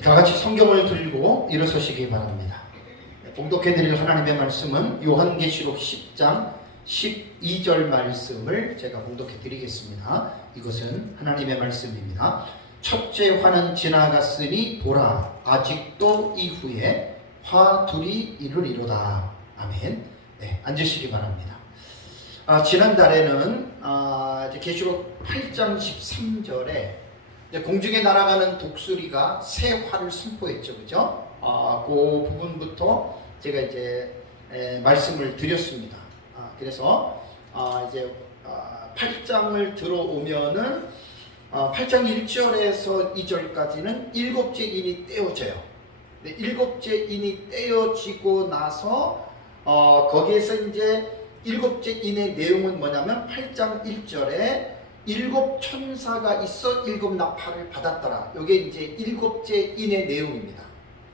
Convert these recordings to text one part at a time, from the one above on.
다 같이 성경을 들고 일어서시기 바랍니다. 봉독해드릴 하나님의 말씀은 요한계시록 10장 12절 말씀을 제가 봉독해드리겠습니다. 이것은 하나님의 말씀입니다. 첫째 화는 지나갔으니 보라, 아직도 이후에 화 둘이 이르리로다. 아멘. 네, 앉으시기 바랍니다. 지난달에는 이제 계시록 8장 13절에 공중에 날아가는 독수리가 새 화를 선포했죠, 그죠? 그 부분부터 제가 이제 말씀을 드렸습니다. 그래서 이제 8장을 들어오면은 8장 1절에서 2절까지는 일곱째 인이 떼어져요. 일곱째 인이 떼어지고 나서 거기에서 이제 일곱째 인의 내용은 뭐냐면 8장 1절에 일곱 천사가 있어 일곱 나팔을 받았더라. 이게 이제 일곱째 인의 내용입니다.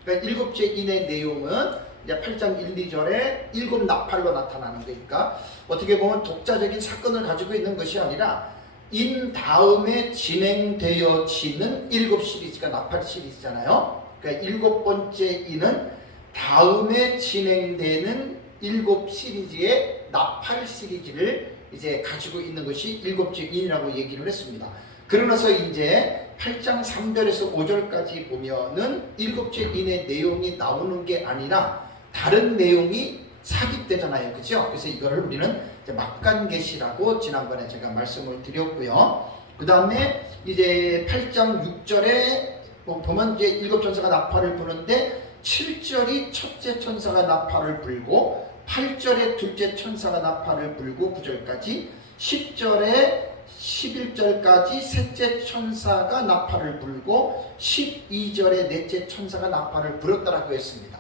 그러니까 일곱째 인의 내용은 이제 8장 1, 2절에 일곱 나팔로 나타나는 거니까 어떻게 보면 독자적인 사건을 가지고 있는 것이 아니라 인 다음에 진행되어지는 일곱 시리즈가 나팔 시리즈잖아요. 그러니까 일곱 번째 인은 다음에 진행되는 일곱 시리즈의 나팔 시리즈를 이제 가지고 있는 것이 일곱째 인이라고 얘기를 했습니다. 그러나서 이제 8장 3절에서 5절까지 보면은 일곱째 인의 내용이 나오는 게 아니라 다른 내용이 삽입되잖아요. 그죠? 그래서 이거를 우리는 이제 막간계시라고 지난번에 제가 말씀을 드렸고요. 그 다음에 이제 8장 6절에 보면 이제 일곱 천사가 나팔을 부는데 7절이 첫째 천사가 나팔을 불고 8절에 둘째 천사가 나팔을 불고 9절까지 10절에 11절까지 셋째 천사가 나팔을 불고 12절에 넷째 천사가 나팔을 불었다라고 했습니다.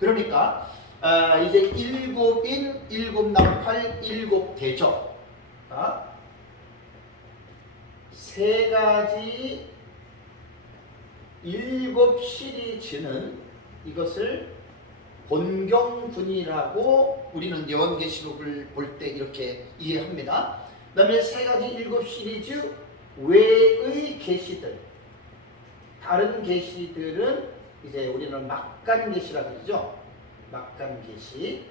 그러니까 이제 일곱인, 일곱 나팔, 일곱 대접 세 가지 일곱 시리즈는 이것을 본경분이라고 우리는 요한계시록을 볼 때 이렇게 이해합니다. 그 다음에 세 가지 일곱 시리즈 외의 계시들, 다른 계시들은 이제 우리는 막간계시라고 그러죠. 막간계시.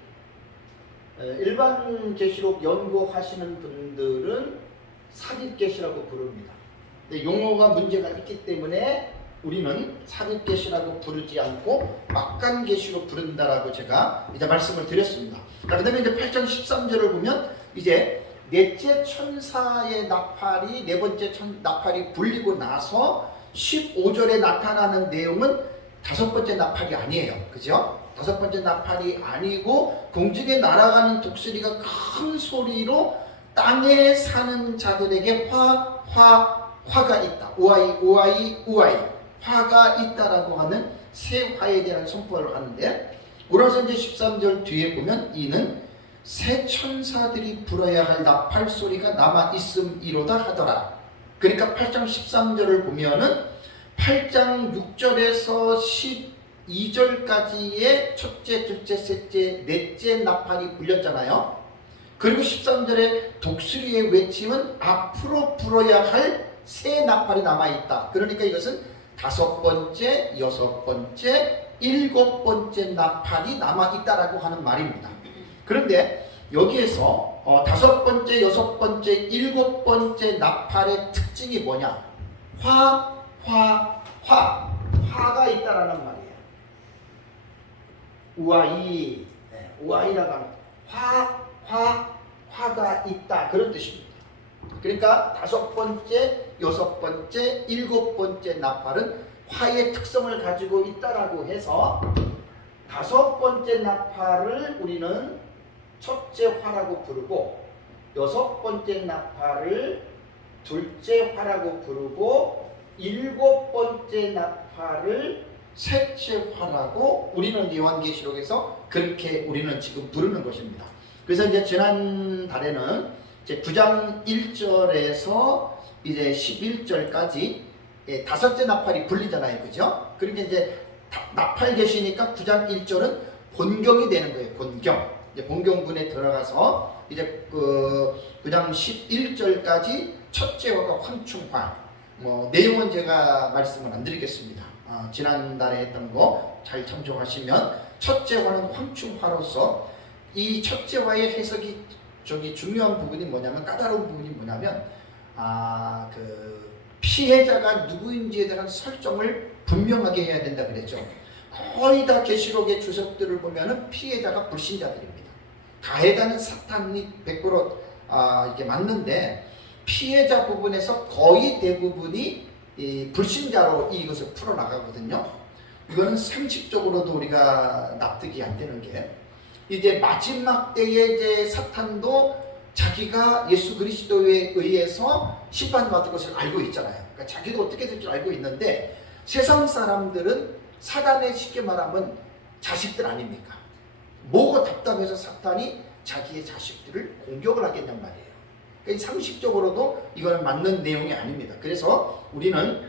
일반 계시록 연구하시는 분들은 삽입계시라고 부릅니다. 근데 용어가 문제가 있기 때문에 우리는 삽입계시라고 부르지 않고 막간계시로 부른다라고 제가 이제 말씀을 드렸습니다. 그 다음에 이제 8장 13절을 보면 이제 넷째 천사의 나팔이 네 번째 나팔이 불리고 나서 15절에 나타나는 내용은 다섯 번째 나팔이 아니에요. 그죠? 다섯 번째 나팔이 아니고 공중에 날아가는 독수리가 큰 소리로 땅에 사는 자들에게 화가 있다. 우아이 화가 있다라고 하는 새 화에 대한 선포를 하는데, 그래서 이제 13절 뒤에 보면 이는 새 천사들이 불어야 할 나팔 소리가 남아 있음이로다 하더라. 그러니까 8장 13절을 보면은 8장 6절에서 12절까지의 첫째, 둘째, 셋째, 넷째 나팔이 불렸잖아요. 그리고 13절에 독수리의 외침은 앞으로 불어야 할 새 나팔이 남아 있다. 그러니까 이것은 다섯 번째, 여섯 번째, 일곱 번째 나팔이 남아있다라고 하는 말입니다. 그런데 여기에서 다섯 번째, 여섯 번째, 일곱 번째 나팔의 특징이 뭐냐? 화가 있다라는 말이에요. 우아이라고 하는 화가 있다, 그런 뜻입니다. 그러니까 다섯 번째, 여섯 번째, 일곱 번째 나팔은 화의 특성을 가지고 있다라고 해서 다섯 번째 나팔을 우리는 첫째 화라고 부르고 여섯 번째 나팔을 둘째 화라고 부르고 일곱 번째 나팔을 셋째 화라고 우리는 요한계시록에서 그렇게 우리는 지금 부르는 것입니다. 그래서 이제 지난 달에는 이제 9장 1절에서 이제 11절까지 다섯째 나팔이 불리잖아요. 그죠? 그러니까 이제 나팔 계시니까 9장 1절은 본경이 되는 거예요. 본경. 이제 본경분에 들어가서 이제 그 9장 11절까지 첫째 화가 황충화. 내용은 제가 말씀을 안 드리겠습니다. 지난달에 했던 거 잘 참조하시면 첫째 화는 황충화로서 이 첫째 화의 해석이 중요한 부분이 뭐냐면 까다로운 부분이 뭐냐면 그 피해자가 누구인지에 대한 설정을 분명하게 해야 된다 그랬죠. 거의 다 계시록의 주석들을 보면은 피해자가 불신자들입니다. 가해자는 사탄이 100% 이게 맞는데 피해자 부분에서 거의 대부분이 이 불신자로 이것을 풀어나가거든요. 이거는 상식적으로도 우리가 납득이 안 되는 게 이제 마지막 때에 이제 사탄도 자기가 예수 그리스도에 의해서 심판받을 것을 알고 있잖아요. 그러니까 자기도 어떻게 될지 알고 있는데 세상 사람들은 사단의 쉽게 말하면 자식들 아닙니까? 뭐가 답답해서 사탄이 자기의 자식들을 공격을 하겠냔 말이에요. 그러니까 상식적으로도 이거는 맞는 내용이 아닙니다. 그래서 우리는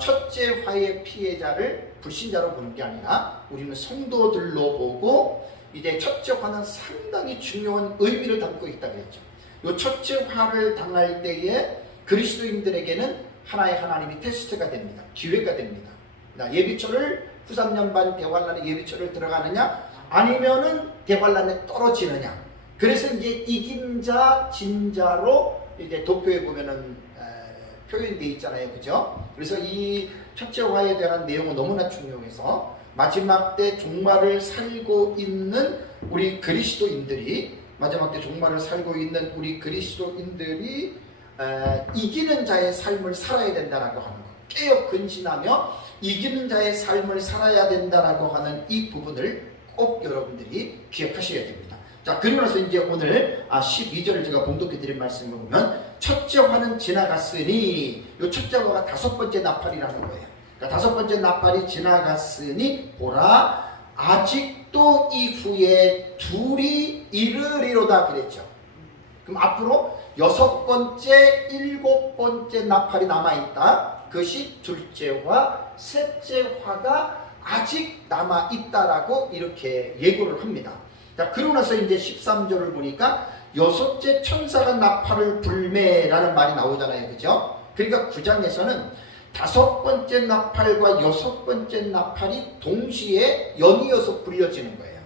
첫째 화의 피해자를 불신자로 보는 게 아니라 우리는 성도들로 보고 이제 첫째 화는 상당히 중요한 의미를 담고 있다 그랬죠. 이 첫째 화를 당할 때에 그리스도인들에게는 하나의 하나님이 테스트가 됩니다. 기회가 됩니다. 예비초를 후삼년반 대환란의 예비초를 들어가느냐 아니면은 대환란에 떨어지느냐. 그래서 이제 이긴 자 진자로 이제 도표에 보면은 표현되어 있잖아요. 그죠? 그래서 이 첫째 화에 대한 내용은 너무나 중요해서 마지막 때 종말을 살고 있는 우리 그리스도인들이 이기는 자의 삶을 살아야 된다라고 하는 것, 깨어 근신하며 이기는 자의 삶을 살아야 된다라고 하는 이 부분을 꼭 여러분들이 기억하셔야 됩니다. 자, 그리고 나서 이제 오늘 12절을 제가 봉독해 드린 말씀을 보면 첫째 화는 지나갔으니 이 첫째 화가 다섯 번째 나팔이라는 거예요. 그러니까 다섯 번째 나팔이 지나갔으니 보라 아직도 이후에 둘이 이르리로다 그랬죠. 그럼 앞으로 여섯 번째, 일곱 번째 나팔이 남아있다. 그것이 둘째 화, 셋째 화가 아직 남아있다라고 이렇게 예고를 합니다. 자, 그러고 나서 이제 13절을 보니까 여섯째 천사가 나팔을 불매라는 말이 나오잖아요. 그죠? 그러니까 9장에서는 다섯 번째 나팔과 여섯 번째 나팔이 동시에 연이어서 불려지는 거예요.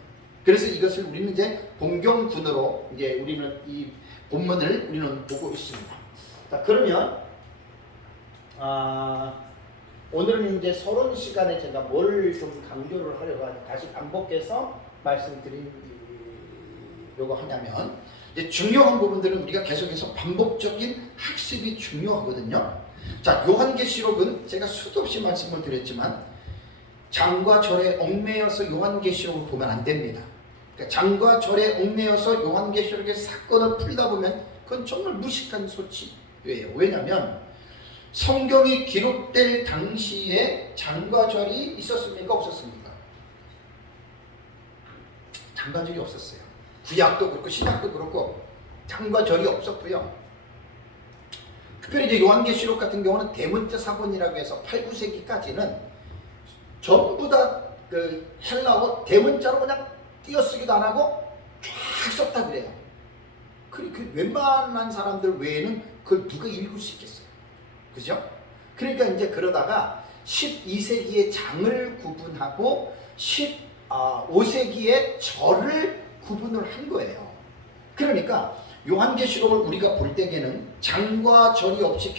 그래서 이것을 우리는 이제 봉경군으로 이제 우리는 이 본문을 우리는 보고 있습니다. 자, 그러면 오늘은 이제 서론 시간에 제가 뭘 좀 강조를 하려고 다시 반복해서 말씀드리려고 하냐면 이제 중요한 부분들은 우리가 계속해서 반복적인 학습이 중요하거든요. 자, 요한계시록은 제가 수도 없이 말씀을 드렸지만 장과 절에 얽매여서 요한계시록을 보면 안 됩니다. 그러니까 장과 절에 얽매여서 요한계시록의 사건을 풀다 보면 그건 정말 무식한 소치예요. 왜냐하면 성경이 기록될 당시에 장과 절이 있었습니까? 없었습니까? 장과 절이 없었어요. 구약도 그렇고 신약도 그렇고 장과 절이 없었고요. 특별히 이제 요한계시록 같은 경우는 대문자 사본이라고 해서 8, 9세기까지는 전부 다 그 헬라어 대문자로 그냥 띄어쓰기도 안 하고 쫙 썼다 그래요. 그 웬만한 사람들 외에는 그걸 누가 읽을 수 있겠어요? 그죠? 그러니까 이제 그러다가 12세기에 장을 구분하고 15세기에 절을 구분을 한 거예요. 그러니까 요한계시록을 우리가 볼 때에는 장과 절이 없이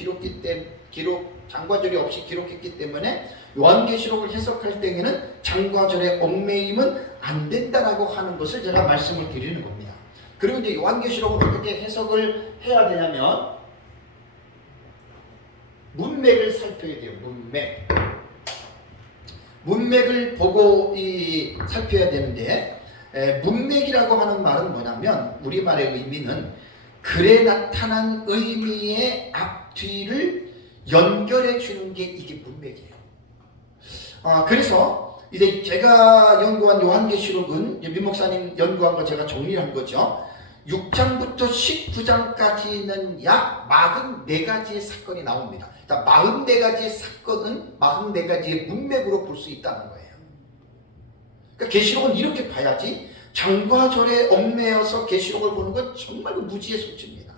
장과 절이 없이 기록했기 때문에 요한계시록을 해석할 때에는 장과 절의 얽매임은 안 된다라고 하는 것을 제가 말씀을 드리는 겁니다. 그리고 이제 요한계시록을 어떻게 해석을 해야 되냐면 문맥을 살펴야 돼요. 문맥을 보고 살펴야 되는데 문맥이라고 하는 말은 뭐냐면 우리말의 의미는 글에 나타난 의미의 앞뒤를 연결해 주는 게 이게 문맥이에요. 그래서 이제 제가 연구한 요한계시록은 민목사님 연구한 거 제가 정리한 거죠. 6장부터 19장까지는 약 44가지의 사건이 나옵니다. 44가지의 사건은 44가지의 문맥으로 볼 수 있다는 거예요. 그러니까 계시록은 이렇게 봐야지 장과 절에 얽매여서 계시록을 보는 건 정말 무지의 소치입니다.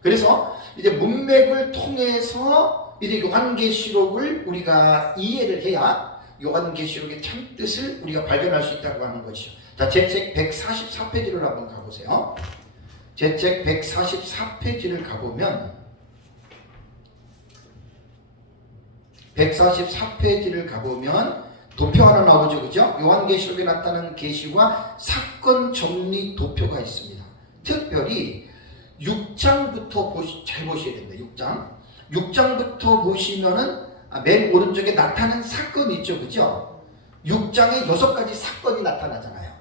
그래서 이제 문맥을 통해서 그래서 이제 요한계시록을 우리가 이해를 해야 요한계시록의 참뜻을 우리가 발견할 수 있다고 하는 것이죠. 자, 제 책 144페이지를 한번 가보세요. 제 책 144페이지를 가보면 144페이지를 가보면 도표 하나 나오죠, 그죠? 요한계시록에 나타나는 계시와 사건 정리 도표가 있습니다. 특별히 6장부터 잘 보셔야 됩니다. 6장부터 보시면은 맨 오른쪽에 나타난 사건이 있죠, 그죠? 6장에 6가지 사건이 나타나잖아요.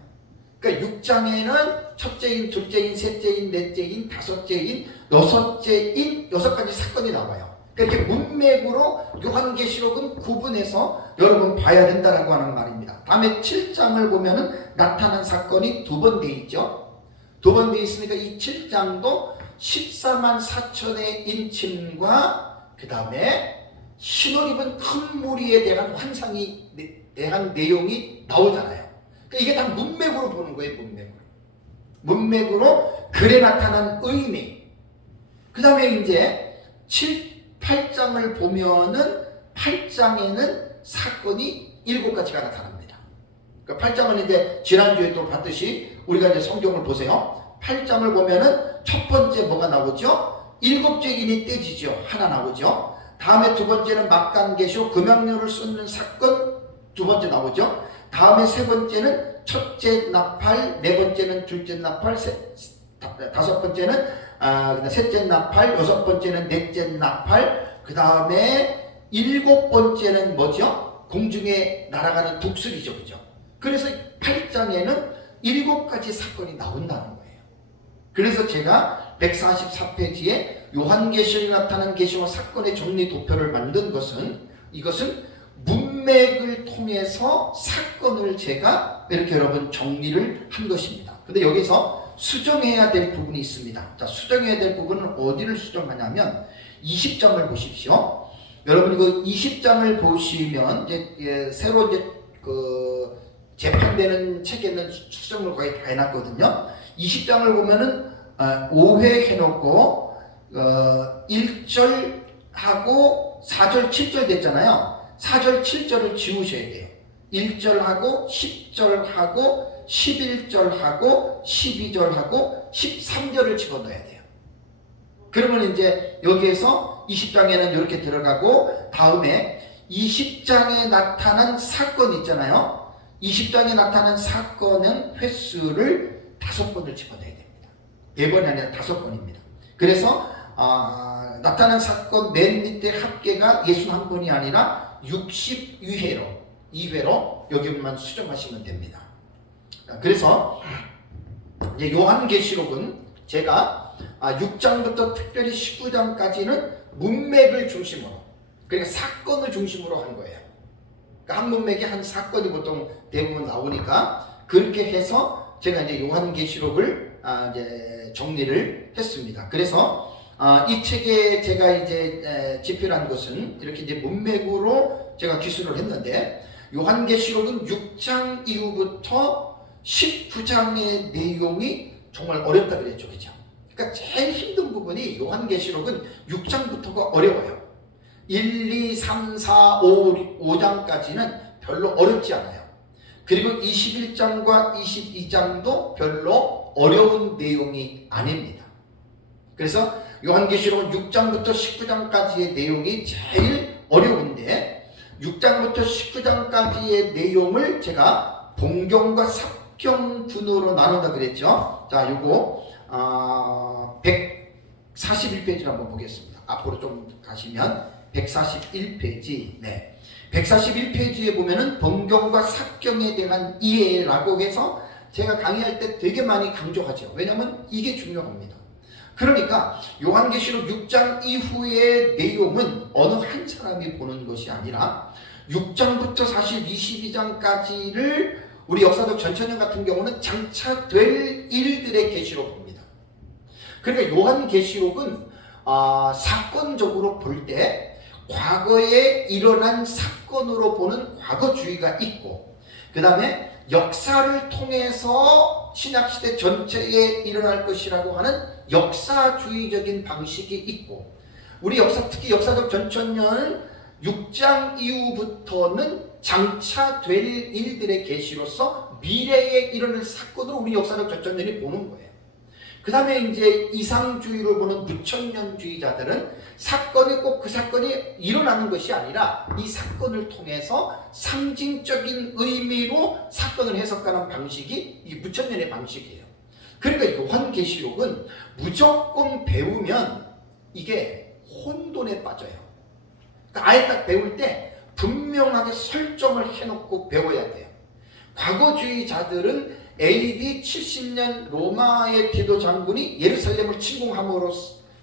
그러니까 6장에는 첫째인, 둘째인, 셋째인, 넷째인, 다섯째인, 여섯째인 6가지 사건이 나와요. 그러니까 이렇게 문맥으로 요한계시록은 구분해서 여러분 봐야 된다라고 하는 말입니다. 다음에 7장을 보면은 나타난 사건이 2번 돼 있죠. 2번 돼 있으니까 이 7장도 14만 4천의 인침과 그 다음에 신을 입은 큰 무리에 대한 환상이 대한 내용이 나오잖아요. 그러니까 이게 다 문맥으로 보는 거예요. 문맥으로 글에 나타난 의미. 그 다음에 이제 8장을 보면은 8장에는 사건이 7가지가 나타납니다. 그러니까 8장은 이제 지난주에 또 봤듯이 우리가 이제 성경을 보세요. 8장을 보면은 첫 번째 뭐가 나오죠? 7죄인이 떼지죠. 하나 나오죠. 다음에 두 번째는 막간계시록 금양료를 쏟는 사건 2번째 나오죠. 다음에 3번째는 첫째 나팔, 4번째는 둘째 나팔, 5번째는 셋째 나팔, 6번째는 넷째 나팔, 그 다음에 7번째는 뭐죠? 공중에 날아가는 독수리죠, 그죠? 그래서 8장에는 7가지 사건이 나온다는 거예요. 그래서 제가 144페이지에 요한계시록에 나타난 계시와 사건의 정리 도표를 만든 것은 이것은 문맥을 통해서 사건을 제가 이렇게 여러분 정리를 한 것입니다. 근데 여기서 수정해야 될 부분이 있습니다. 자, 수정해야 될 부분은 어디를 수정하냐면 20장을 보십시오. 여러분 이거 20장을 보시면 이제 새로 이제 그 재판되는 책에는 수정을 거의 다 해놨거든요. 20장을 보면은 5회 해놓고 1절하고 4절 7절 됐잖아요. 4절 7절을 지우셔야 돼요. 1절하고 10절하고 11절하고 12절하고 13절을 집어넣어야 돼요. 그러면 이제 여기에서 20장에는 이렇게 들어가고 다음에 20장에 나타난 사건 있잖아요. 20장에 나타난 사건은 횟수를 5번을 집어넣어야 됩니다. 4번이 아니라 5번입니다. 그래서 나타난 사건 맨 밑에 합계가 61번이 아니라 62회로 여기만 수정하시면 됩니다. 그래서 이제 요한계시록은 제가 6장부터 특별히 19장까지는 문맥을 중심으로, 그러니까 사건을 중심으로 한 거예요. 그러니까 한 문맥에 한 사건이 보통 대부분 나오니까 그렇게 해서 제가 이제 요한계시록을 이제 정리를 했습니다. 그래서 이 책에 제가 이제 집필한 것은 이렇게 이제 문맥으로 제가 기술을 했는데 요한계시록은 6장 이후부터 19장의 내용이 정말 어렵다 그랬죠, 그죠? 그러니까 제일 힘든 부분이 요한계시록은 6장부터가 어려워요. 1, 2, 3, 4, 5장까지는 별로 어렵지 않아요. 그리고 21장과 22장도 별로 어려운 내용이 아닙니다. 그래서 요한계시록은 6장부터 19장까지의 내용이 제일 어려운데 6장부터 19장까지의 내용을 제가 본경과 삽경분으로 나눈다 그랬죠. 자, 요거 141페이지를 한번 보겠습니다. 앞으로 좀 가시면 141페이지. 네. 141페이지에 보면은 본경과 삽경에 대한 이해라고 해서 제가 강의할 때 되게 많이 강조하죠. 왜냐하면 이게 중요합니다. 그러니까 요한계시록 6장 이후의 내용은 어느 한 사람이 보는 것이 아니라 6장부터 사실 22장까지를 우리 역사적 전천년 같은 경우는 장차 될 일들의 계시로 봅니다. 그러니까 요한계시록은 사건적으로 볼 때 과거에 일어난 사건으로 보는 과거주의가 있고 그 다음에 역사를 통해서 신약시대 전체에 일어날 것이라고 하는 역사주의적인 방식이 있고 우리 역사, 특히 역사적 전천년 6장 이후부터는 장차 될 일들의 계시로서 미래에 일어날 사건으로 우리 역사적 전천년이 보는 거예요. 그 다음에 이제 이상주의를 보는 무천년주의자들은 사건이 꼭 그 사건이 일어나는 것이 아니라 이 사건을 통해서 상징적인 의미로 사건을 해석하는 방식이 이 무천년의 방식이에요. 그러니까 요한계시록은 무조건 배우면 이게 혼돈에 빠져요. 그러니까 아예 딱 배울 때 분명하게 설정을 해놓고 배워야 돼요. 과거주의자들은 AD 70년 로마의 디도 장군이 예루살렘을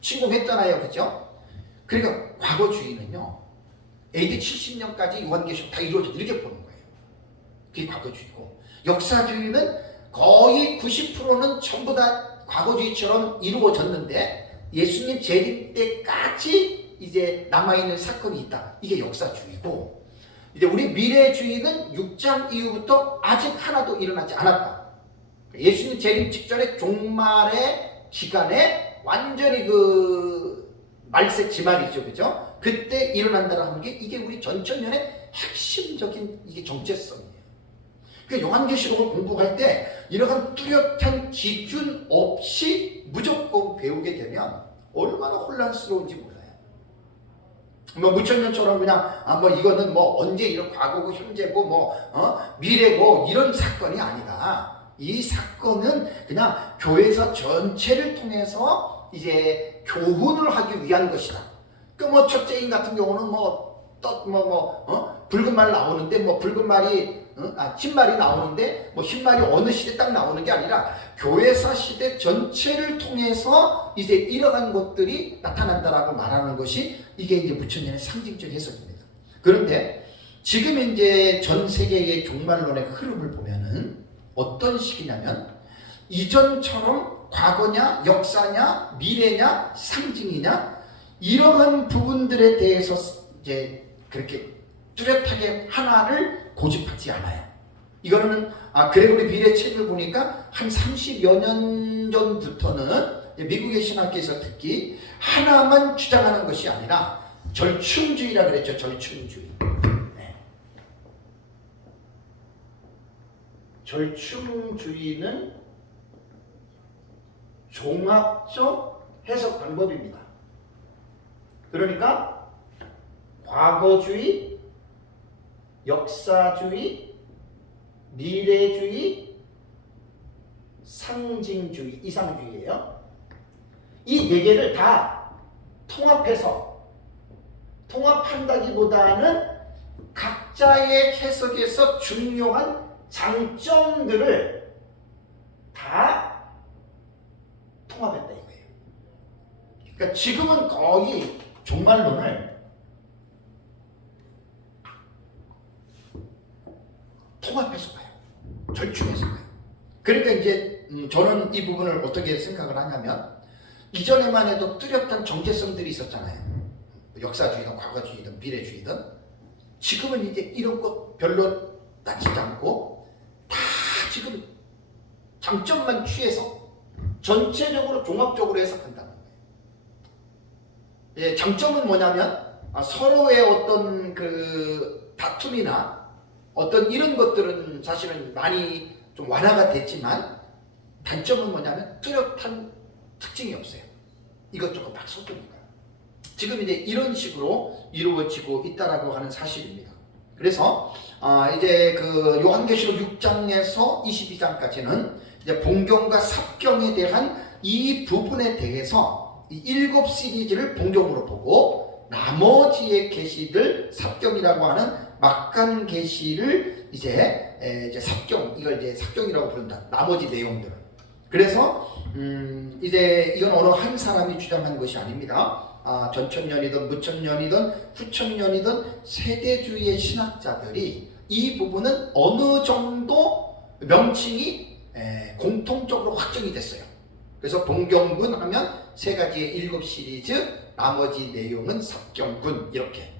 침공했잖아요. 그죠? 그러니까 과거주의는요, AD 70년까지 요한계시록 다 이루어져 이렇게 보는 거예요. 그게 과거주의고, 역사주의는 거의 90%는 전부 다 과거주의처럼 이루어졌는데 예수님 재림 때까지 이제 남아있는 사건이 있다. 이게 역사주의고, 이제 우리 미래주의는 6장 이후부터 아직 하나도 일어나지 않았다. 예수님 재림 직전에 종말의 기간에 완전히 그 말세 지말이죠, 그죠? 그때 일어난다라는 게 이게 우리 전천년의 핵심적인 이게 정체성이에요. 그 요한계시록을 공부할 때 이러한 뚜렷한 기준 없이 무조건 배우게 되면 얼마나 혼란스러운지 몰라요. 뭐 무천년처럼 그냥 뭐 이거는 뭐 언제 이런 과거고 현재고 뭐 미래고 이런 사건이 아니다. 이 사건은 그냥 교회에서 전체를 통해서 이제 교훈을 하기 위한 것이다. 그 뭐 첫째인 같은 경우는 붉은 말 나오는데 뭐 붉은 말이 흰말이 나오는데 뭐 흰말이 어느 시대 딱 나오는 게 아니라 교회사 시대 전체를 통해서 이제 이러한 것들이 나타난다라고 말하는 것이 이게 이제 무천년의 상징적 해석입니다. 그런데 지금 이제 전 세계의 종말론의 흐름을 보면은 어떤 식이냐면 이전처럼 과거냐 역사냐 미래냐 상징이냐 이러한 부분들에 대해서 이제 그렇게 뚜렷하게 하나를 고집하지 않아요. 이거는 그레고리 비례 책을 보니까 한 30여 년 전부터는 미국의 신학계에서 특히 하나만 주장하는 것이 아니라 절충주의라 그랬죠. 절충주의. 네. 절충주의는 종합적 해석 방법입니다. 그러니까 과거주의, 역사주의, 미래주의, 상징주의, 이상주의예요. 이 네 개를 다 통합한다기보다는 각자의 해석에서 중요한 장점들을 다 통합했다 이거예요. 그러니까 지금은 거의 종말론을 통합해서 봐요. 절충해서 봐요. 그러니까 이제 저는 이 부분을 어떻게 생각을 하냐면 이전에만 해도 뚜렷한 정체성들이 있었잖아요. 역사주의든 과거주의든 미래주의든 지금은 이제 이런 것 별로 따지지 않고 다 지금 장점만 취해서 전체적으로 종합적으로 해석한다는 거예요. 예, 장점은 뭐냐면 서로의 어떤 그 다툼이나 어떤 이런 것들은 사실은 많이 좀 완화가 됐지만 단점은 뭐냐면 뚜렷한 특징이 없어요. 이것저것 막 섞으니까. 지금 이제 이런 식으로 이루어지고 있다라고 하는 사실입니다. 그래서 이제 그 요한계시록 6장에서 22장까지는 이제 본경과 삽경에 대한 이 부분에 대해서 이 7 시리즈를 본경으로 보고 나머지의 계시들 삽경이라고 하는 막간 계시를 이제 삽경, 이걸 이제 삽경이라고 부른다. 나머지 내용들은. 그래서 이제 이건 어느 한 사람이 주장한 것이 아닙니다. 전천년이든 무천년이든 후천년이든 세대주의의 신학자들이 이 부분은 어느 정도 명칭이 공통적으로 확정이 됐어요. 그래서 본경군 하면 세 가지의 7 시리즈, 나머지 내용은 삽경군 이렇게.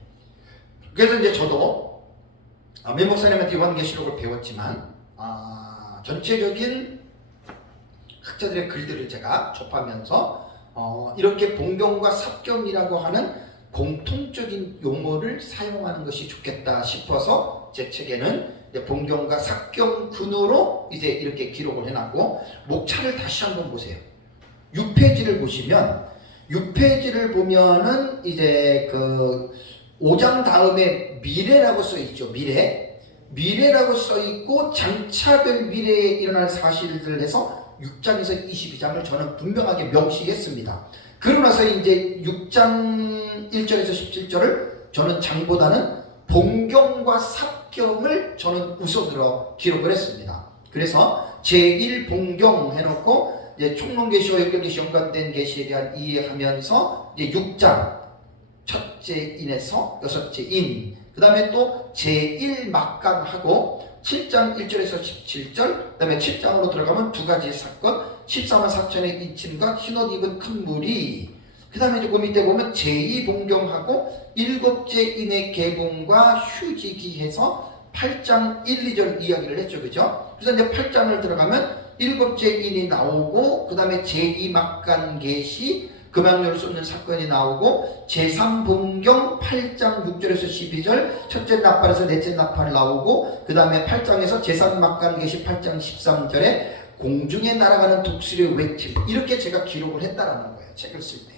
그래서 이제 저도 매 목사님한테 요한계시록을 배웠지만 전체적인 학자들의 글들을 제가 접하면서 이렇게 본경과 삽경이라고 하는 공통적인 용어를 사용하는 것이 좋겠다 싶어서 제 책에는 본경과 삽경군으로 이제 이렇게 기록을 해놨고, 목차를 다시 한번 보세요. 6페이지를 보시면 6페이지를 보면은 이제 그 5장 다음에 미래라고 써 있죠. 미래라고 써 있고 장차될 미래에 일어날 사실들 해서 6장에서 22장을 저는 분명하게 명시했습니다. 그러고 나서 이제 6장 1절에서 17절을 저는 장보다는 본경과 삽경을 저는 우선으로 기록을 했습니다. 그래서 제1본경 해놓고 이제 총론계시와 역경계시 연관된 계시에 대한 이해하면서 이제 6장 첫째 인에서 여섯째 인, 그 다음에 또 제1막강하고 7장 1절에서 17절, 그 다음에 7장으로 들어가면 두 가지 사건, 14만 4천의 인침과 흰옷 입은 큰 무리, 그 다음에 이제 그 밑에 보면 제2본경하고 일곱째 인의 개봉과 휴지기 해서 8장 1, 2절 이야기를 했죠. 그죠? 그래서 이제 8장을 들어가면 일곱째 인이 나오고, 그 다음에 제2막간 계시, 금양료를 쏟는 사건이 나오고, 제3본경 8장 6절에서 12절 첫째 나팔에서 넷째 나팔 나오고, 그 다음에 8장에서 제3막간 계시 8장 13절에 공중에 날아가는 독수리의 외침, 이렇게 제가 기록을 했다라는 거예요. 책을 쓸 때.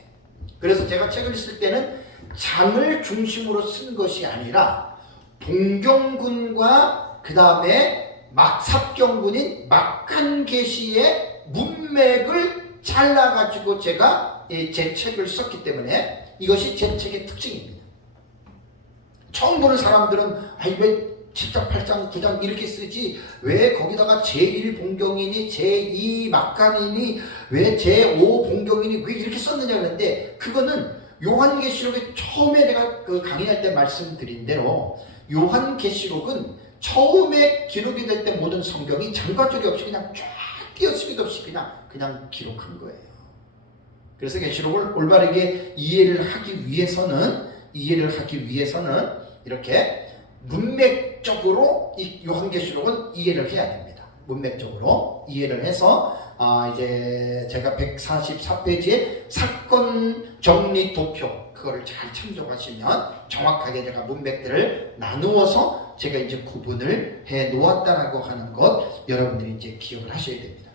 그래서 제가 책을 쓸 때는 장을 중심으로 쓴 것이 아니라 본경군과 그 다음에 삽경군인 막간계시의 문맥을 잘라가지고 제가 제 책을 썼기 때문에 이것이 제 책의 특징입니다. 처음 보는 사람들은 왜 7장, 8장, 9장 이렇게 쓰지, 왜 거기다가 제1본경이니 제2막간이니 왜 제5본경이니 왜 이렇게 썼느냐 그랬는데, 그거는 요한계시록의 처음에 내가 그 강의할 때 말씀드린 대로 요한계시록은 처음에 기록이 될 때 모든 성경이 장과줄이 없이 그냥 쫙 띄어쓰기도 없이 그냥 기록한 거예요. 그래서 계시록을 올바르게 이해를 하기 위해서는 이렇게 문맥적으로 이 요한계시록은 이해를 해야 됩니다. 문맥적으로 이해를 해서 이제 제가 144페이지에 사건 정리 도표, 그거를 잘 참조하시면 정확하게 제가 문맥들을 나누어서 제가 이제 구분을 해 놓았다라고 하는 것 여러분들이 이제 기억을 하셔야 됩니다.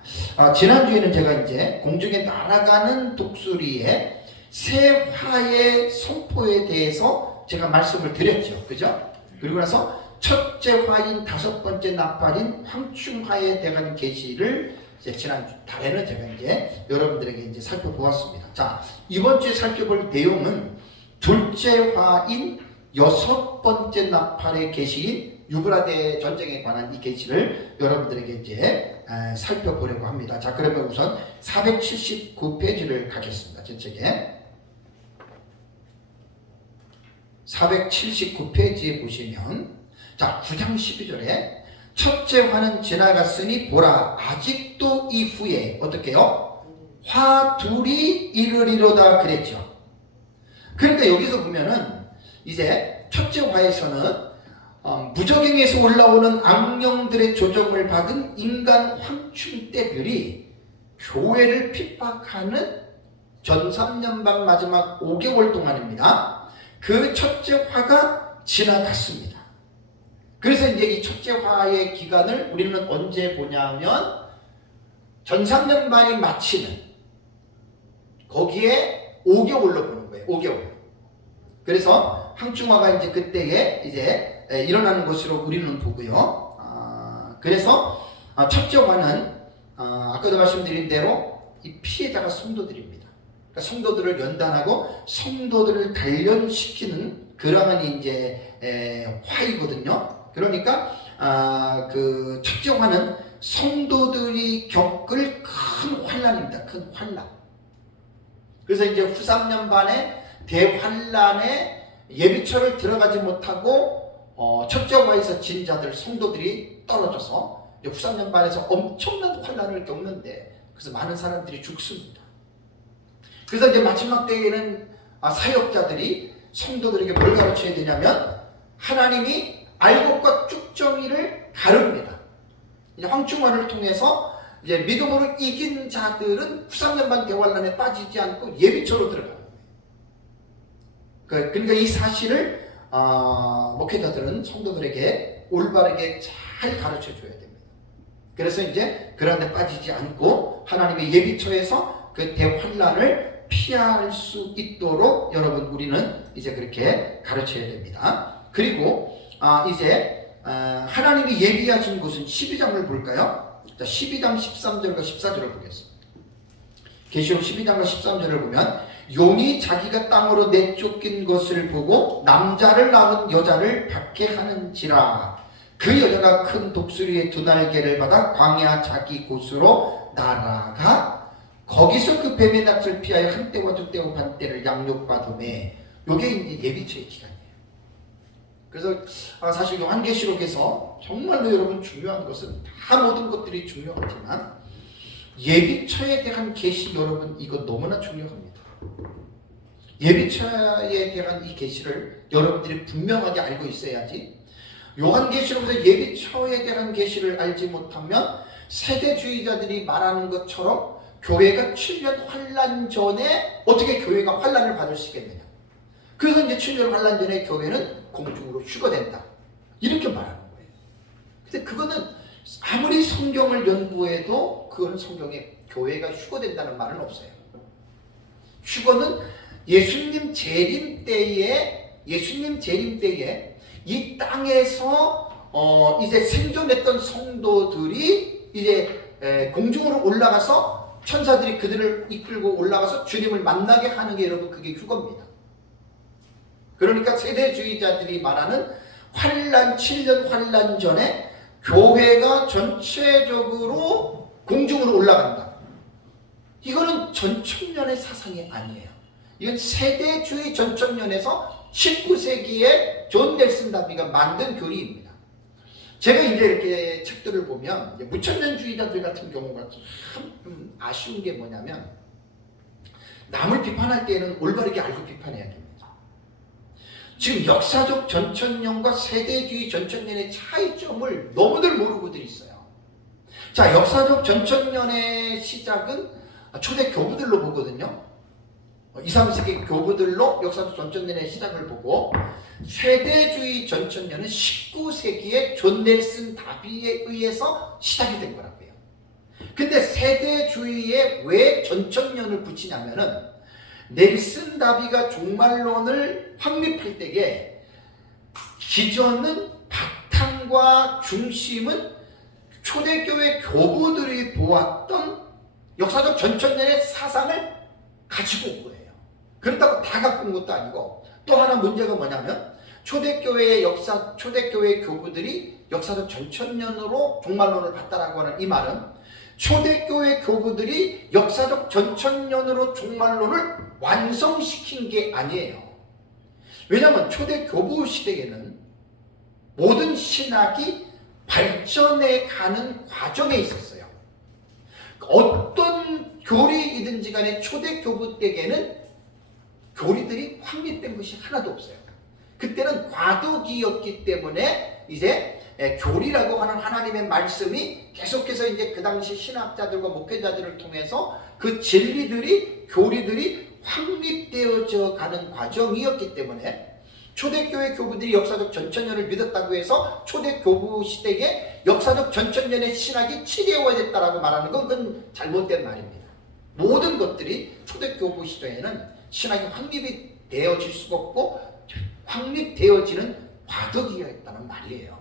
지난주에는 제가 이제 공중에 날아가는 독수리의 새 화의 선포에 대해서 제가 말씀을 드렸죠. 그죠? 그리고 나서 첫째 화인 다섯 번째 나팔인 황충화에 대한 계시를 이제 지난 달에는 제가 이제 여러분들에게 이제 살펴보았습니다. 자, 이번 주에 살펴볼 내용은 둘째 화인 여섯 번째 나팔의 계시인 유브라데 전쟁에 관한 이 계시를 여러분들에게 이제 살펴보려고 합니다. 자, 그러면 우선 479페이지를 가겠습니다. 제 책에 479페이지에 보시면, 자, 9장 12절에 첫째 화는 지나갔으니 보라 아직도 이후에 어떻게요? 화 둘이 이르리로다 그랬죠. 그러니까 여기서 보면은 이제 첫째 화에서는 무적행에서 올라오는 악령들의 조정을 받은 인간 황충떼들이 교회를 핍박하는 전 3년반 마지막 5개월 동안입니다. 그 첫째 화가 지나갔습니다. 그래서 이제 이 첫째 화의 기간을 우리는 언제 보냐면 전 3년반이 마치는 거기에 5개월로 보는 거예요. 5개월. 그래서 황충화가 이제 그때에 이제 일어나는 것으로 우리는 보고요. 그래서 첫째 화는 아까도 말씀드린 대로 이 피해자가 성도들입니다. 그러니까 성도들을 연단하고 성도들을 단련시키는 그러한 이제 화이거든요. 그러니까 그 첫째 화는 성도들이 겪을 큰 환난입니다. 큰 환난. 그래서 이제 후 3년반에 대환난에 예비처를 들어가지 못하고 첫째 화에서 진 자들 성도들이 떨어져서 후 3년반에서 엄청난 환난을 겪는데, 그래서 많은 사람들이 죽습니다. 그래서 이제 마지막 때에는 사역자들이 성도들에게 뭘 가르쳐야 되냐면 하나님이 알곡과 쭉정이를 가릅니다. 이제 황충화를 통해서 이제 믿음으로 이긴 자들은 13년반 대환란에 빠지지 않고 예비처로 들어가는 거예요. 그러니까 이 사실을 목회자들은 성도들에게 올바르게 잘 가르쳐 줘야 됩니다. 그래서 이제 그런 데 빠지지 않고 하나님의 예비처에서 그 대환란을 피할 수 있도록 여러분 우리는 이제 그렇게 가르쳐야 됩니다. 그리고 이제 하나님이 예비하신 곳은 12장을 볼까요? 자, 12장 13절과 14절을 보겠습니다. 계시록 12장과 13절을 보면 용이 자기가 땅으로 내쫓긴 것을 보고 남자를 낳은 여자를 박해하는지라. 그 여자가 큰 독수리의 두 날개를 받아 광야 자기 곳으로 날아가 거기서 그 뱀의 낯을 피하여 한때와 두때와 반때를 양육받음에. 요게 이제 예비처의 기간이에요. 그래서 사실 요한계시록에서 정말로 여러분 중요한 것은 다 모든 것들이 중요하지만 예비처에 대한 계시 여러분 이거 너무나 중요합니다. 예비처에 대한 이 계시를 여러분들이 분명하게 알고 있어야지 요한계시록에서 예비처에 대한 계시를 알지 못하면 세대주의자들이 말하는 것처럼 교회가 7년 환란 전에 어떻게 교회가 환란을 받을 수 있겠느냐. 그래서 이제 7년 환란 전에 교회는 공중으로 휴거된다. 이렇게 말하는 거예요. 근데 그거는 아무리 성경을 연구해도 그건 성경에 교회가 휴거된다는 말은 없어요. 휴거는 예수님 재림 때에 이 땅에서 이제 생존했던 성도들이 이제 공중으로 올라가서 천사들이 그들을 이끌고 올라가서 주님을 만나게 하는 게 여러분 그게 휴거입니다. 그러니까 세대주의자들이 말하는 환란 7년 환란 전에 교회가 전체적으로 공중으로 올라간다. 이거는 전천년의 사상이 아니에요. 이건 세대주의 전천년에서 19세기에 존 넬슨 다비가 만든 교리입니다. 제가 이제 이렇게 책들을 보면 이제 무천년주의자들 같은 경우가 참 아쉬운 게 뭐냐면 남을 비판할 때는 올바르게 알고 비판해야 됩니다. 지금 역사적 전천년과 세대주의 전천년의 차이점을 너무들 모르고들 있어요. 자, 역사적 전천년의 시작은 초대 교부들로 보거든요. 2, 3세기 교부들로 역사적 전천년의 시작을 보고 세대주의 전천년은 19세기에 존 넬슨 다비에 의해서 시작이 된 거라고요. 근데 세대주의에 왜 전천년을 붙이냐면은 넬슨 다비가 종말론을 확립할 때에 기존은 바탕과 중심은 초대교회 교부들이 보았던 역사적 전천년의 사상을 가지고 온 거예요. 그렇다고 다 갖고 온 것도 아니고 또 하나 문제가 뭐냐면 초대교회의 초대교회 교부들이 역사적 전천년으로 종말론을 봤다라고 하는 이 말은 초대교회 교부들이 역사적 전천년으로 종말론을 완성시킨 게 아니에요. 왜냐하면 초대교부 시대에는 모든 신학이 발전해 가는 과정에 있었어요. 어떤 교리이든지 간에 초대교부 때에는 교리들이 확립된 것이 하나도 없어요. 그때는 과도기였기 때문에 이제 교리라고 하는 하나님의 말씀이 계속해서 이제 그 당시 신학자들과 목회자들을 통해서 그 진리들이 교리들이 확립되어져 가는 과정이었기 때문에 초대교회 교부들이 역사적 전천년을 믿었다고 해서 초대교부 시대에 역사적 전천년의 신학이 치료되었다라고 말하는 건 그건 잘못된 말입니다. 모든 것들이 초대교부 시대에는 신학이 확립이 되어질 수가 없고 확립되어지는 과도기였다는 말이에요.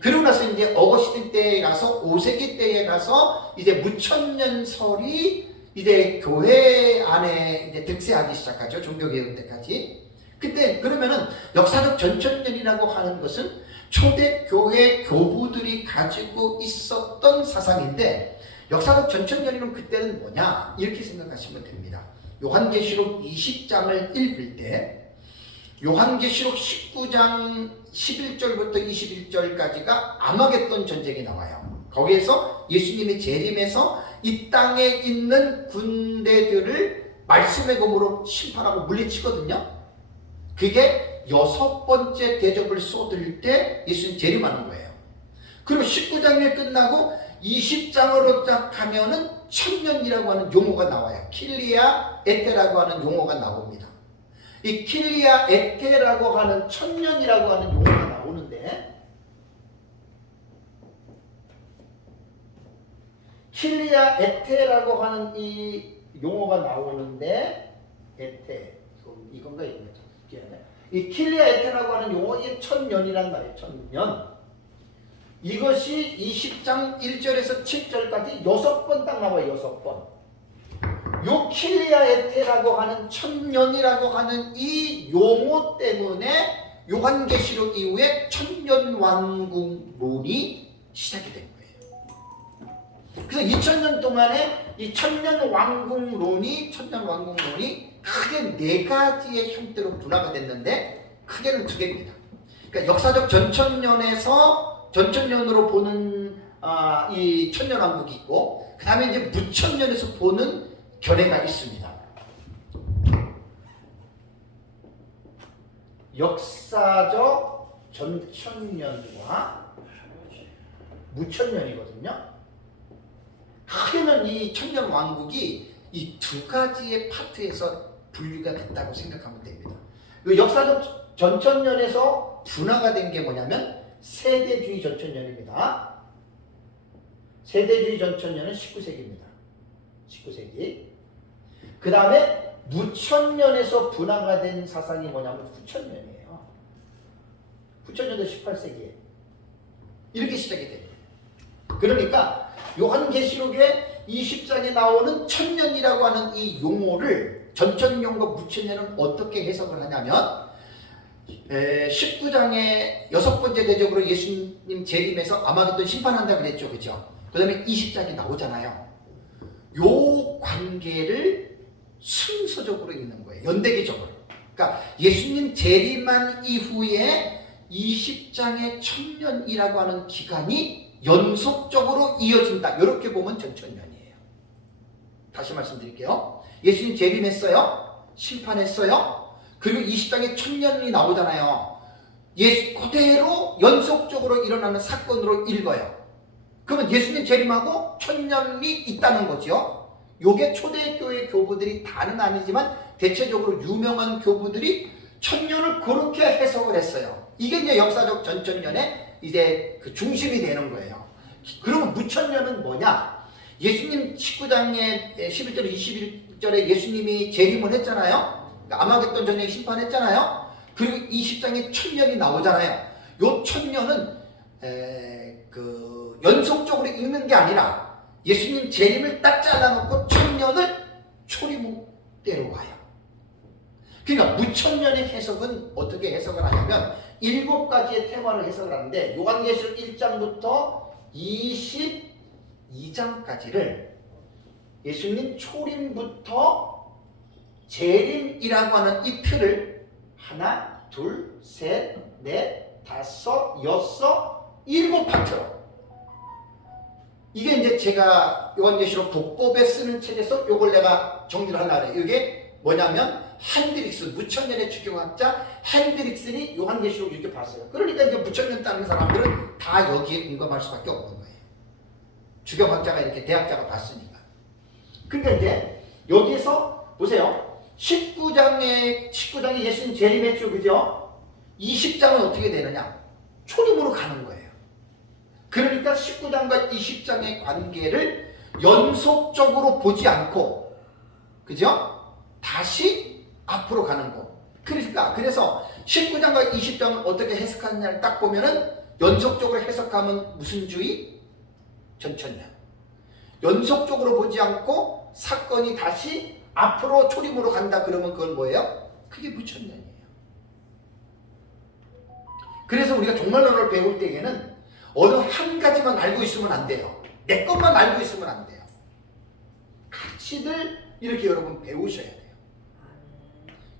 그러고 나서 이제 어거스틴 때에 가서 5세기 때에 가서 이제 무천년설이 이제 교회 안에 이제 득세하기 시작하죠. 종교개혁 때까지. 그때 그러면은 역사적 전천년이라고 하는 것은 초대교회 교부들이 가지고 있었던 사상인데 역사적 전천년이면 그때는 뭐냐 이렇게 생각하시면 됩니다. 요한계시록 20장을 읽을 때 요한계시록 19장 11절부터 21절까지가 아마겟돈 전쟁이 나와요. 거기에서 예수님이 재림해서 이 땅에 있는 군대들을 말씀의 검으로 심판하고 물리치거든요. 그게 6번째 대접을 쏟을 때 예수님 재림하는 거예요. 그리고 19장이 끝나고 20장으로 딱 가면은 천년이라고 하는 용어가 나와요. 킬리아 에테라고 하는 용어가 나옵니다. 이 킬리아 에테라고 하는 천년이라고 하는 용어가 나오는데, 킬리아 에테라고 하는 이 용어가 나오는데, 에테 이건가 이건가? 이 킬리아 에테라고 하는 용어, 이 천년이란 말이에요. 천년. 이것이 20장 1절에서 7절까지 6번 딱 나와요. 6번. 요 킬리아 에테라고 하는 천년이라고 하는 이 용어 때문에 요한계시록 이후에 천년왕국론이 시작이 된 거예요. 그래서 2000년 동안에 이 천년왕국론이 크게 4가지의 형태로 분화가 됐는데, 크게는 2개입니다. 그러니까 역사적 전천년으로 보는 이 천년왕국이 있고, 그 다음에 이제 무천년에서 보는 견해가 있습니다. 역사적 전천년과 무천년이거든요. 크게는 이 천년왕국이 이 2가지의 파트에서 분류가 됐다고 생각하면 됩니다. 역사적 전천년에서 분화가 된 게 뭐냐면 세대주의 전천년입니다. 세대주의 전천년은 19세기입니다. 19세기. 그 다음에 무천년에서 분화가 된 사상이 뭐냐면 후천년이에요. 후천년도 18세기에 이렇게 시작이 됩니다. 그러니까 요한계시록에 20장에 나오는 천년이라고 하는 이 용어를, 전천년과 무천년은 어떻게 해석을 하냐면, 19장의 6번째 대적으로 예수님 재림해서 아마겟돈 심판한다 그랬죠. 그죠? 그 다음에 20장이 나오잖아요. 요 관계를 순서적으로 읽는 거예요. 연대기적으로. 그러니까 예수님 재림한 이후에 20장의 천년이라고 하는 기간이 연속적으로 이어진다. 이렇게 보면 전천년이에요. 다시 말씀드릴게요. 예수님 재림했어요. 심판했어요. 그리고 20장에 천년이 나오잖아요. 그대로 연속적으로 일어나는 사건으로 읽어요. 그러면 예수님 재림하고 천년이 있다는 거죠. 요게 초대교회 교부들이 다는 아니지만 대체적으로 유명한 교부들이 천년을 그렇게 해석을 했어요. 이게 이제 역사적 전천년의 이제 그 중심이 되는 거예요. 그러면 무천년은 뭐냐? 예수님 19장에 11절 21절에 예수님이 재림을 했잖아요. 아마겟돈 전쟁 심판했잖아요. 그리고 20장에 천년이 나오잖아요. 요 천년은 연속적으로 읽는 게 아니라 예수님 재림을 딱 잘라놓고 천년을 초리목대로 와요. 그러니까 무천년의 해석은 어떻게 해석을 하냐면 7가지의 테마를 해석을 하는데, 요한계시록 1장부터 22장까지를 예수님 초림부터 재림이라고 하는 이 틀을 하나, 둘, 셋, 넷, 다섯, 여섯, 7파트로, 이게 이제 제가 요한계시록 독법에 쓰는 책에서 요걸 내가 정리를 하려고 해요. 이게 뭐냐면 핸드릭스, 무천년의 추경학자 핸드릭슨이 요한계시록 이렇게 봤어요. 그러니까 이제 무천년 따는 사람들은 다 여기에 공감할 수밖에 없는 거예요. 주경학자가 이렇게 대학자가 봤으니까. 그러니까 이제 여기서 보세요. 19장에 예수님 재림했죠. 그죠? 20장은 어떻게 되느냐? 초림으로 가는 거예요. 그러니까 19장과 20장의 관계를 연속적으로 보지 않고, 그죠? 다시 앞으로 가는 거. 그래서 19장과 20장을 어떻게 해석하느냐를 딱 보면은 연속적으로 해석하면 무슨 주의? 전천년. 연속적으로 보지 않고 사건이 다시 앞으로 초림으로 간다 그러면 그건 뭐예요? 그게 무천년이에요. 그래서 우리가 종말론을 배울 때에는 어느 한 가지만 알고 있으면 안 돼요. 내 것만 알고 있으면 안 돼요. 가치들 이렇게 여러분 배우셔야 돼요.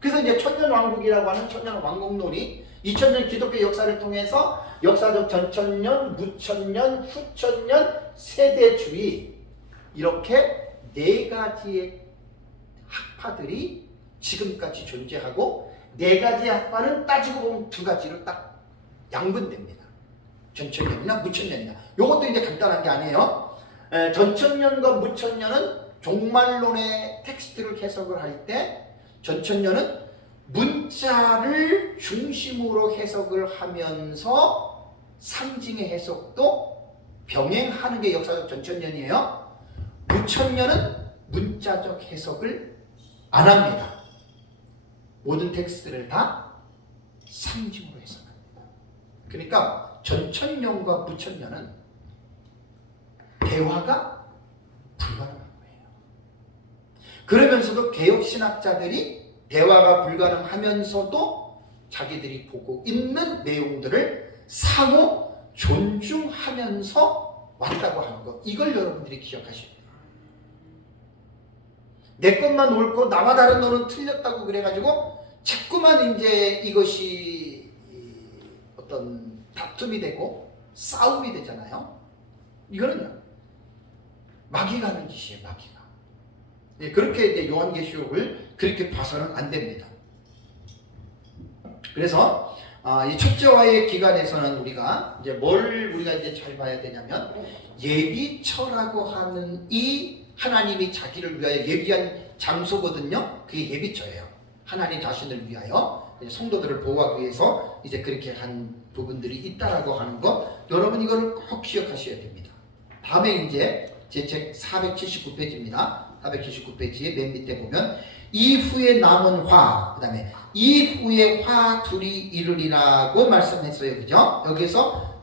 그래서 이제 천년왕국이라고 하는 천년왕국론이 2000년 기독교 역사를 통해서 역사적 전천년, 무천년, 후천년, 세대주의, 이렇게 4가지의 학파들이 지금까지 존재하고, 4가지의 학파는 따지고 보면 2가지로 딱 양분됩니다. 전천년이나 무천년이나. 요것도 이제 간단한 게 아니에요. 전천년과 무천년은 종말론의 텍스트를 해석을 할 때 전천년은 문자를 중심으로 해석을 하면서 상징의 해석도 병행하는 게 역사적 전천년이에요. 무천년은 문자적 해석을 안 합니다. 모든 텍스트를 다 상징으로 해석합니다. 그러니까 전천년과 무천년은 대화가 불가능한 거예요. 그러면서도 개혁신학자들이 대화가 불가능하면서도 자기들이 보고 있는 내용들을 상호 존중하면서 왔다고 하는 것, 이걸 여러분들이 기억하셔야 돼요. 내 것만 옳고 나와 다른 너는 틀렸다고 그래가지고 자꾸만 이제 이것이 어떤 다툼이 되고 싸움이 되잖아요. 이거는 마귀가 하는 짓이에요. 마귀가. 네, 그렇게 이제 요한계시록을 그렇게 봐서는 안 됩니다. 그래서 이 첫째와의 기간에서는 우리가 이제 이제 잘 봐야 되냐면 예비처라고 하는 이 하나님이 자기를 위하여 예비한 장소거든요. 그게 예비처예요. 하나님 자신을 위하여 성도들을 보호하기 위해서 이제 그렇게 한 부분들이 있다라고 하는 것, 여러분 이거를 꼭 기억하셔야 됩니다. 다음에 이제 제 책 479페이지입니다. 479페이지 맨 밑에 보면 이후에 남은 화, 그 다음에 이후에 화 둘이 이르리라고 말씀했어요. 그죠? 여기서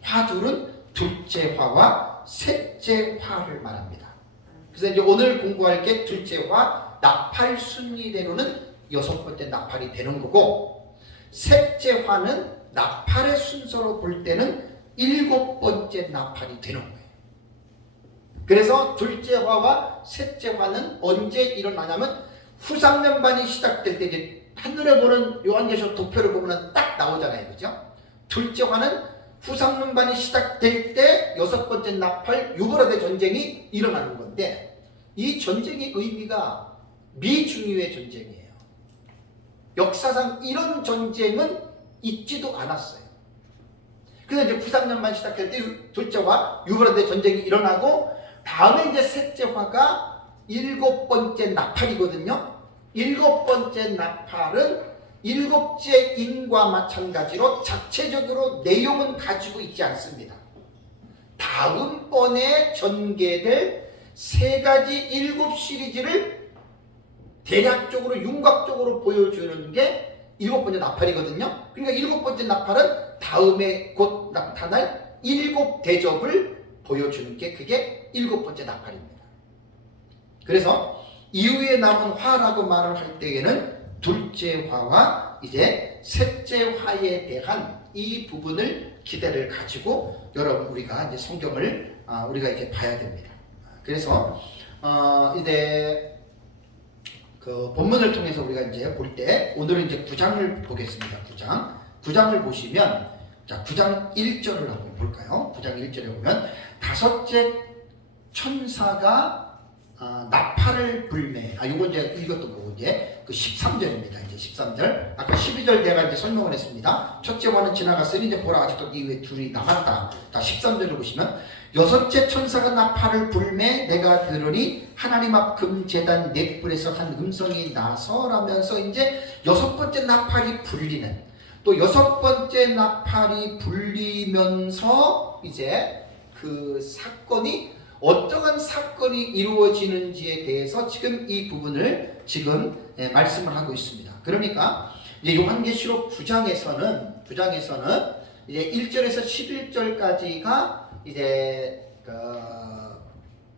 화 둘은 둘째 화와 셋째 화를 말합니다. 그래서 이제 오늘 공부할 게 둘째 화, 나팔 순리대로는 여섯 번째 나팔이 되는 거고, 셋째 화는 나팔의 순서로 볼 때는 일곱 번째 나팔이 되는 거예요. 그래서 둘째 화와 셋째 화는 언제 일어나냐면 후상면반이 시작될 때, 이제 한눈에 보는 요한계시록 도표를 보면 딱 나오잖아요. 그죠? 둘째 화는 후상면반이 시작될 때 여섯 번째 나팔 유브라데 전쟁이 일어나는 건데, 이 전쟁의 의미가 미중유의 전쟁이에요. 역사상 이런 전쟁은 있지도 않았어요. 그래서 이제 후상면반 시작될 때 둘째 화 유브라데 전쟁이 일어나고, 다음에 이제 셋째 화가 일곱 번째 나팔이거든요. 일곱 번째 나팔은 일곱째 인과 마찬가지로 자체적으로 내용은 가지고 있지 않습니다. 다음번에 전개될 세 가지 일곱 시리즈를 대략적으로 윤곽적으로 보여주는 게 일곱 번째 나팔이거든요. 그러니까 일곱 번째 나팔은 다음에 곧 나타날 일곱 대접을 보여주는 게 그게 일곱 번째 나팔입니다. 그래서 이후에 남은 화라고 말을 할 때에는 둘째 화와 이제 셋째 화에 대한 이 부분을 기대를 가지고 여러분 우리가 이제 성경을 우리가 이제 봐야 됩니다. 그래서 이제 그 본문을 통해서 우리가 이제 볼 때 오늘은 이제 9장을 보겠습니다. 9장을 보시면 자 9장 1절을 한번 볼까요? 9장 1절에 보면 다섯째 천사가 나팔을 불매. 요거 이제 읽었던 거고 이제 그 13절입니다. 이제 13절. 아까 12절 내가 이제 설명을 했습니다. 첫째 화는 지나갔으니 이제 보라 아직도 이후에 둘이 남았다. 자 13절을 보시면 여섯째 천사가 나팔을 불매 내가 들으니 하나님 앞 금제단 넷불에서 한 음성이 나서라면서 이제 여섯 번째 나팔이 불리는, 또 여섯 번째 나팔이 불리면서 이제 그 사건이 어떠한 사건이 이루어지는지에 대해서 지금 이 부분을 지금 말씀을 하고 있습니다. 그러니까 이제 요한계시록 9장에서는 이제 1절에서 11절까지가 이제 그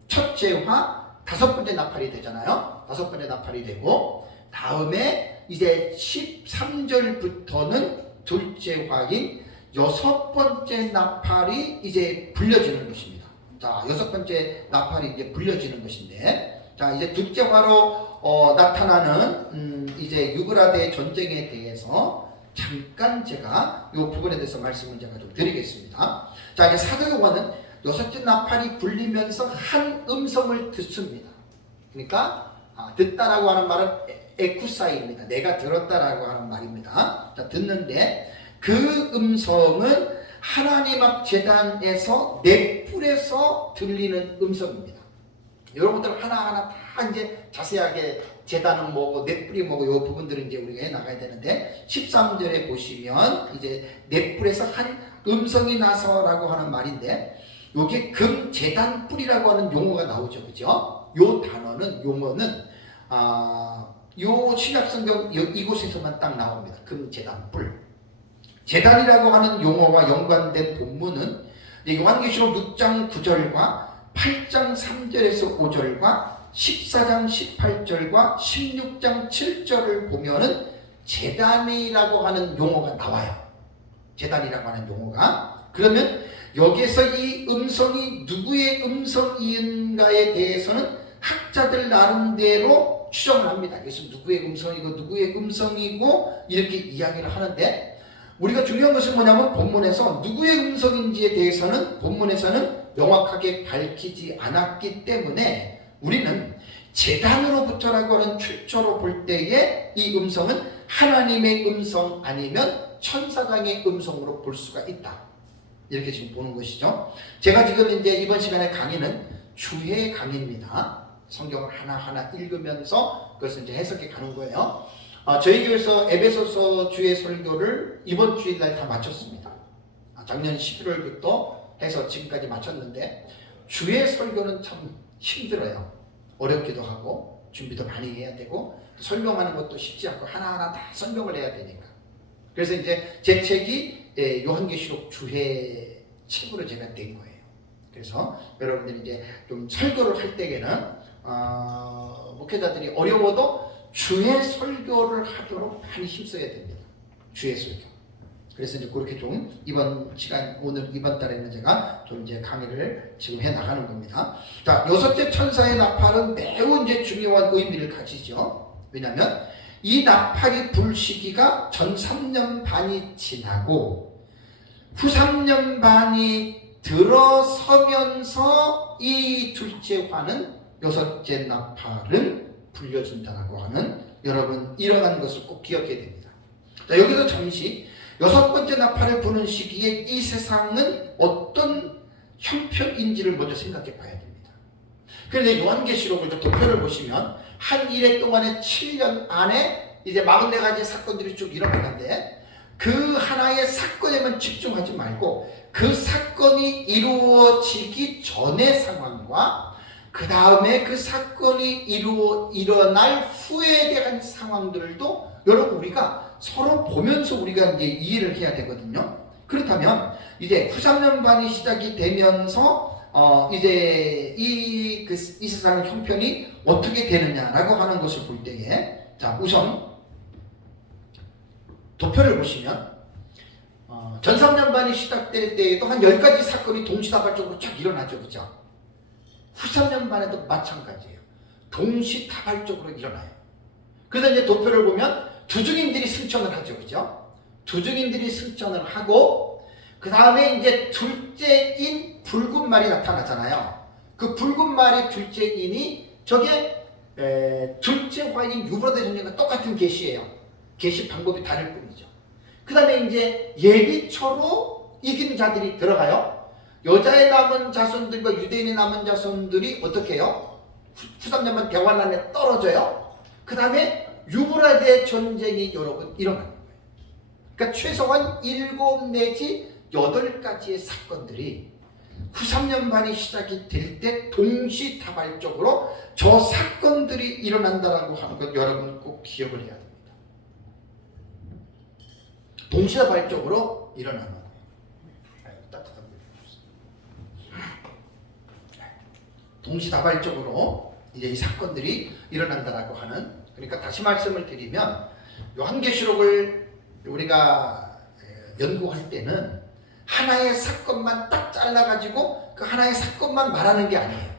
첫째 화 다섯 번째 나팔이 되잖아요. 다섯 번째 나팔이 되고, 다음에 이제 13절부터는 둘째 화인 여섯 번째 나팔이 이제 불려지는 것입니다. 자, 여섯 번째 나팔이 이제 불려지는 것인데, 자, 이제 둘째 화로 나타나는 이제 유브라데 전쟁에 대해서 잠깐 제가 이 부분에 대해서 말씀을 제가 좀 드리겠습니다. 자, 이제 사도 요한은 여섯째 나팔이 불리면서 한 음성을 듣습니다. 그러니까 듣다라고 하는 말은 에쿠사이입니다. 내가 들었다라고 하는 말입니다. 자, 듣는데 그 음성은 하나님 앞 제단에서 넷불에서 들리는 음성입니다. 여러분들 하나하나 다 이제 자세하게 제단은 뭐고 넷불이 뭐고 요 부분들은 이제 우리가 해 나가야 되는데 13절에 보시면 이제 넷불에서 한 음성이 나서라고 하는 말인데 요게 금제단뿔이라고 하는 용어가 나오죠. 그죠? 요 단어는 용어는 요 신약성경 이곳에서만 딱 나옵니다. 금제단뿔. 제단이라고 하는 용어와 연관된 본문은 요한계시록 6장 9절과 8장 3절에서 5절과 14장 18절과 16장 7절을 보면은 제단이라고 하는 용어가 나와요. 제단이라고 하는 용어가. 그러면 여기서 이 음성이 누구의 음성인가에 대해서는 학자들 나름대로 추정을 합니다. 그래서 누구의 음성이고 누구의 음성이고 이렇게 이야기를 하는데 우리가 중요한 것은 뭐냐면 본문에서 누구의 음성인지에 대해서는 본문에서는 명확하게 밝히지 않았기 때문에 우리는 제단으로부터라고 하는 출처로 볼 때에 이 음성은 하나님의 음성 아니면 천사장의 음성으로 볼 수가 있다. 이렇게 지금 보는 것이죠. 제가 지금 이제 이번 시간에 강의는 주의 강의입니다. 성경을 하나하나 읽으면서 그것을 이제 해석해 가는 거예요. 저희 교회에서 에베소서 주의 설교를 이번 주일날 다 마쳤습니다. 작년 11월부터 해서 지금까지 마쳤는데 주의 설교는 참 힘들어요. 어렵기도 하고 준비도 많이 해야 되고 설명하는 것도 쉽지 않고 하나하나 다 설명을 해야 되니까. 그래서 이제 제 책이 요한계시록 주의 책으로 제가 낸 거예요. 그래서 여러분들이 이제 좀 설교를 할 때에는 목회자들이 어려워도 주의 설교를 하도록 많이 힘써야 됩니다. 주의 설교. 그래서 이제 그렇게 좀 이번 시간 오늘 이번 달에는 제가 좀 이제 강의를 지금 해 나가는 겁니다. 자, 여섯째 천사의 나팔은 매우 이제 중요한 의미를 가지죠. 왜냐하면 이 나팔이 불 시기가 전 3년 반이 지나고 후 3년 반이 들어서면서 이 둘째 화는 여섯째 나팔은 불려진다라고 하는 여러분 이러한 것을 꼭 기억해야 됩니다. 자, 여기서 잠시 여섯 번째 나팔을 부는 시기에 이 세상은 어떤 형편인지를 먼저 생각해 봐야 됩니다. 그런데 요한계시록을 도표를 보시면 한 일해 동안에 7년 안에 이제 44가지 사건들이 쭉 일어나는데 그 하나의 사건에만 집중하지 말고 그 사건이 이루어지기 전의 상황과 그 다음에 그 사건이 일어날 후에 대한 상황들도 여러분 우리가 서로 보면서 우리가 이제 이해를 해야 되거든요. 그렇다면 이제 후 3년 반이 시작이 되면서 이제 이 세상의 형편이 어떻게 되느냐라고 하는 것을 볼 때에 자 우선 도표를 보시면 전 3년 반이 시작될 때에도 한 10가지 사건이 동시다발적으로 쫙 일어나죠. 그죠? 후 3년 반에도 마찬가지예요. 동시다발적으로 일어나요. 그래서 이제 도표를 보면 두중인들이 승천을 하죠. 그죠? 두중인들이 승천을 하고 그 다음에 이제 둘째인 붉은 말이 나타나잖아요. 그 붉은 말의 둘째인이 저게 둘째 화인 유브라데 전쟁과 똑같은 계시예요. 계시 방법이 다를 뿐이죠. 그 다음에 이제 예비초로 이긴 자들이 들어가요. 여자의 남은 자손들과 유대인의 남은 자손들이 어떻게 해요? 후 3년만 대환 안에 떨어져요. 그 다음에 유브라데 전쟁이 여러분 일어나는 거예요. 그러니까 최소한 7 내지 8가지의 사건들이 후 3년 반이 시작이 될 때 동시다발적으로 저 사건들이 일어난다라고 하는 것 여러분 꼭 기억을 해야 됩니다. 동시다발적으로 일어나는 거예요. 따뜻한 물 주세요. 동시다발적으로 이제 이 사건들이 일어난다라고 하는 그러니까 다시 말씀을 드리면 요한계시록을 우리가 연구할 때는 하나의 사건만 딱 잘라가지고 그 하나의 사건만 말하는 게 아니에요.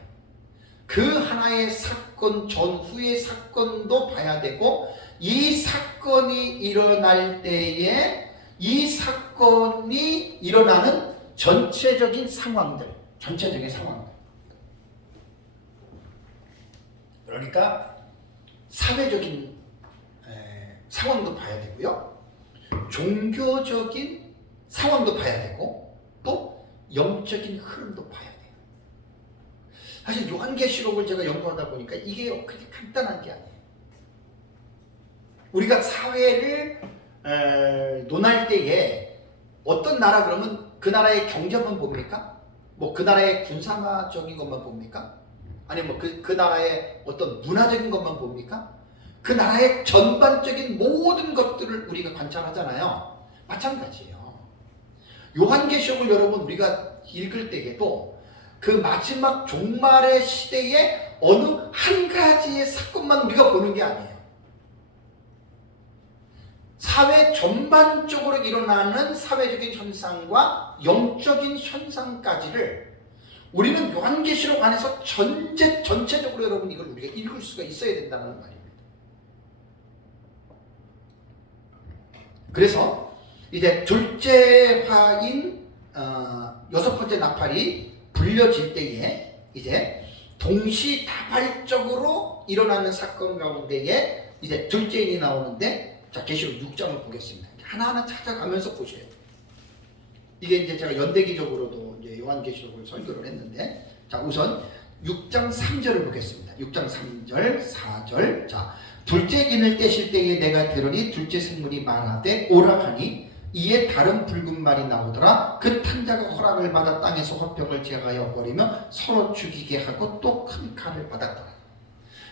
그 하나의 사건 전후의 사건도 봐야 되고 이 사건이 일어날 때에 이 사건이 일어나는 전체적인 상황들 그러니까 사회적인 상황도 봐야 되고요. 종교적인 상황도 봐야 되고 영적인 흐름도 봐야 돼요. 사실 요한계시록을 제가 연구하다 보니까 이게 그렇게 간단한 게 아니에요. 우리가 사회를 논할 때에 어떤 나라 그러면 그 나라의 경제만 봅니까? 뭐 그 나라의 군사적인 것만 봅니까? 아니면 그 나라의 어떤 문화적인 것만 봅니까? 그 나라의 전반적인 모든 것들을 우리가 관찰하잖아요. 마찬가지예요. 요한계시록을 여러분 우리가 읽을 때에도 그 마지막 종말의 시대에 어느 한 가지의 사건만 우리가 보는 게 아니에요. 사회 전반적으로 일어나는 사회적인 현상과 영적인 현상까지를 우리는 요한계시록 안에서 전체적으로 여러분 이걸 우리가 읽을 수가 있어야 된다는 말입니다. 그래서 이제 둘째 화인 여섯 번째 나팔이 불려질 때에 이제 동시다발적으로 일어나는 사건 가운데에 이제 둘째인이 나오는데, 자 계시록 6장을 보겠습니다. 하나하나 찾아가면서 보셔야 돼요. 이게 이제 제가 연대기적으로도 이제 요한계시록을 설교를 했는데, 자 우선 6장 3절을 보겠습니다. 6장 3절 4절. 자 둘째 인을 떼실 때에 내가 들으니 둘째 생물이 말하되 오라 하니 이에 다른 붉은 말이 나오더라. 그 탕자가 허락을 받아 땅에서 화평을 제하여 버리며 서로 죽이게 하고 또 큰 칼을 받았더라.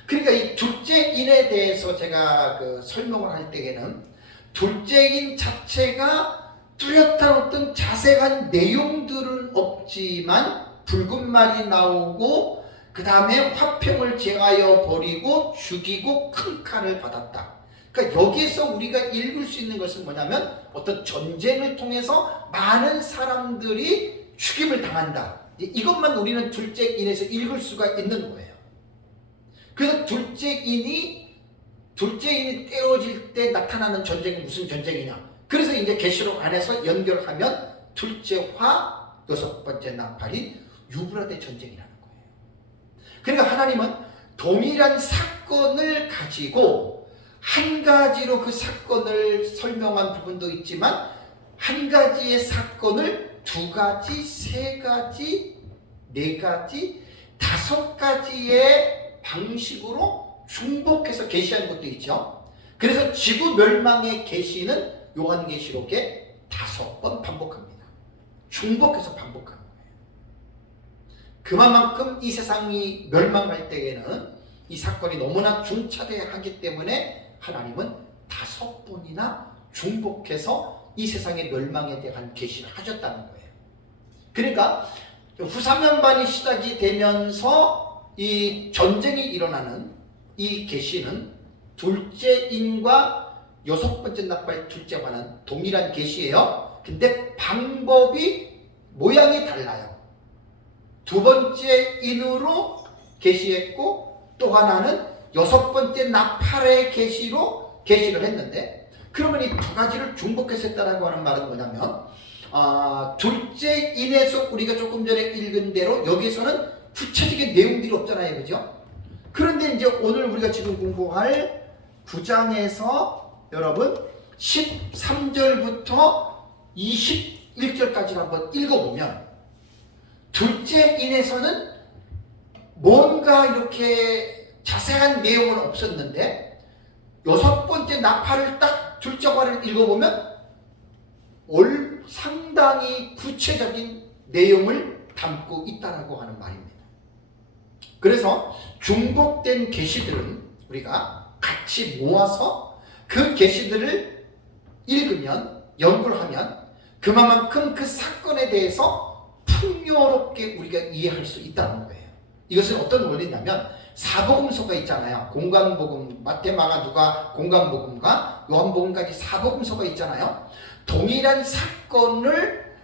그러니까 이 둘째인에 대해서 제가 설명을 할 때에는 둘째인 자체가 뚜렷한 어떤 자세한 내용들은 없지만 붉은 말이 나오고 그 다음에 화평을 제하여 버리고 죽이고 큰 칼을 받았다. 그러니까 여기서 우리가 읽을 수 있는 것은 뭐냐면 어떤 전쟁을 통해서 많은 사람들이 죽임을 당한다. 이것만 우리는 둘째인에서 읽을 수가 있는 거예요. 그래서 둘째인이 떼어질 때 나타나는 전쟁이 무슨 전쟁이냐. 그래서 이제 계시록 안에서 연결하면 둘째화 여섯 번째 나팔이 유브라데 전쟁이라는 거예요. 그러니까 하나님은 동일한 사건을 가지고 한 가지로 그 사건을 설명한 부분도 있지만 한 가지의 사건을 두 가지, 세 가지, 네 가지, 다섯 가지의 방식으로 중복해서 계시한 것도 있죠. 그래서 지구 멸망의 계시는 요한계시록에 5번 반복합니다. 중복해서 반복하는 거예요. 그만큼 이 세상이 멸망할 때에는 이 사건이 너무나 중차대하기 때문에 하나님은 5번이나 중복해서 이 세상의 멸망에 대한 계시를 하셨다는 거예요. 그러니까 후사면반이 시작이 되면서 이 전쟁이 일어나는 이 계시는 둘째인과 여섯 번째 나팔 둘째와는 동일한 계시예요. 근데 방법이 모양이 달라요. 두 번째 인으로 계시했고 또 하나는 여섯 번째 나팔의 계시로 계시를 했는데, 그러면 이 두 가지를 중복해서 했다라고 하는 말은 뭐냐면 둘째 인에서 우리가 조금 전에 읽은 대로 여기에서는 구체적인 내용들이 없잖아요. 그죠? 그런데 이제 오늘 우리가 지금 공부할 9장에서 여러분 13절부터 21절까지 한번 읽어보면 둘째 인에서는 뭔가 이렇게 자세한 내용은 없었는데 여섯 번째 나팔을 딱 둘째 화를 읽어보면 상당히 구체적인 내용을 담고 있다라고 하는 말입니다. 그래서 중복된 계시들은 우리가 같이 모아서 그 계시들을 읽으면, 연구를 하면 그만큼 그 사건에 대해서 풍요롭게 우리가 이해할 수 있다는 거예요. 이것은 어떤 원리냐면 사복음서가 있잖아요. 공관복음, 마태, 마가, 누가 공관복음과 요한복음까지 사복음서가 있잖아요. 동일한 사건을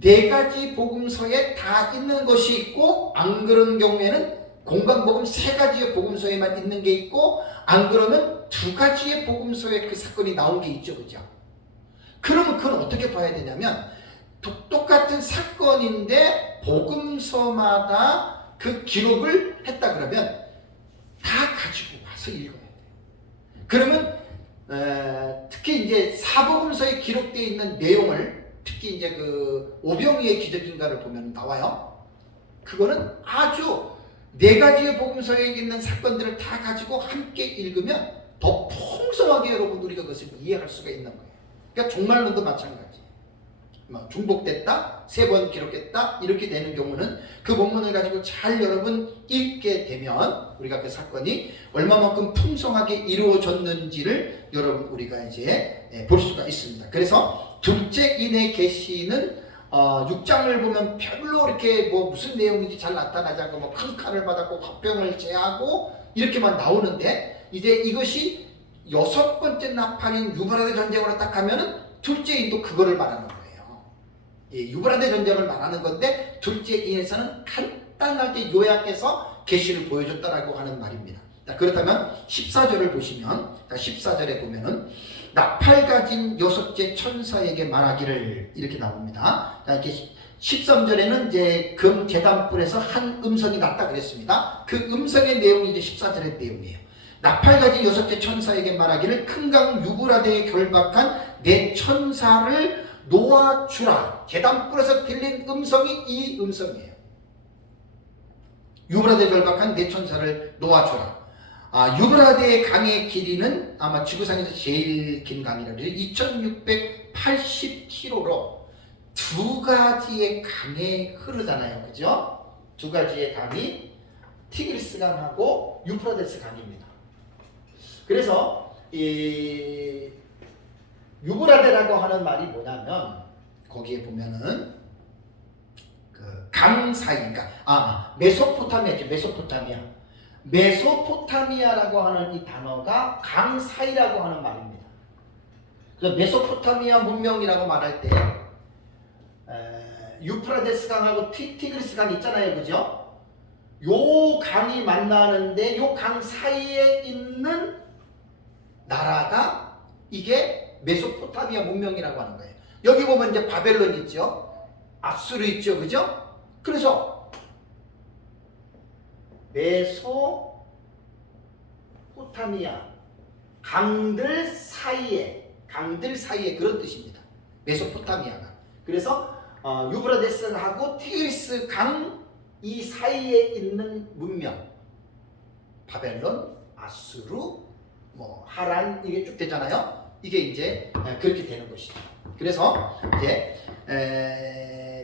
네 가지 복음서에 다 있는 것이 있고, 안 그런 경우에는 공관복음 세 가지의 복음서에만 있는 게 있고, 안 그러면 두 가지의 복음서에 그 사건이 나온 게 있죠. 그죠? 그러면 그건 어떻게 봐야 되냐면 똑같은 사건인데 복음서마다 그 기록을 했다 그러면 다 가지고 와서 읽어야 돼요. 그러면 특히 이제 사복음서에 기록되어 있는 내용을 특히 이제 그 오병이의 기적인가를 보면 나와요. 그거는 아주 네 가지의 복음서에 있는 사건들을 다 가지고 함께 읽으면 더 풍성하게 여러분 우리가 그것을 이해할 수가 있는 거예요. 그러니까 종말론도 마찬가지. 중복됐다, 3번 기록했다 이렇게 되는 경우는 그 본문을 가지고 잘 여러분 읽게 되면 우리가 그 사건이 얼마만큼 풍성하게 이루어졌는지를 여러분 우리가 이제 볼 수가 있습니다. 그래서 둘째 인의 계시는 6장을 보면 별로 이렇게 뭐 무슨 내용인지 잘 나타나지 않고 뭐 큰 칼을 받았고 화병을 제하고 이렇게만 나오는데 이제 이것이 6번째 나팔인 유브라데 전쟁으로 딱 하면은 둘째 인도 그거를 말하는 거예요. 유브라데 전쟁을 말하는 건데 둘째 인에서는 간단하게 요약해서 계시를 보여줬다라고 하는 말입니다. 자, 그렇다면 14절을 보시면 14절에 보면은 나팔 가진 6째 천사에게 말하기를 이렇게 나옵니다. 자, 이렇게 13절에는 이제 금 제단불에서 한 음성이 났다 그랬습니다. 그 음성의 내용이 이제 14절의 내용이에요. 나팔 가진 6째 천사에게 말하기를 큰 강 유브라데에 결박한 내 천사를 놓아주라. 제단불에서 들린 음성이 이 음성이에요. 유브라데에 결박한 내 천사를 놓아주라. 유브라데의 강의 길이는 아마 지구상에서 제일 긴 강이라고 해요. 2680km로 두 가지의 강에 흐르잖아요. 그죠? 두 가지의 강이 티그리스 강하고 유프라데스 강입니다. 그래서 이 유브라데라고 하는 말이 뭐냐면 거기에 보면은 그 강 사이, 그러니까 메소포타미아죠. 메소포타미아라고 하는 이 단어가 강 사이라고 하는 말입니다. 그래서 메소포타미아 문명이라고 말할 때 유프라데스 강하고 티그리스 강 있잖아요, 그죠? 요 강이 만나는데 요 강 사이에 있는 나라가 이게 메소포타미아 문명이라고 하는 거예요. 여기 보면 이제 바벨론 있죠, 아수르 있죠, 그죠? 그래서 메소포타미아 강들 사이에 그런 뜻입니다. 메소포타미아가. 그래서 유브라데스하고 티그리스 강 이 사이에 있는 문명, 바벨론, 아수르, 뭐 하란 이게 쭉 되잖아요. 이게 이제 그렇게 되는 것이죠. 그래서 이제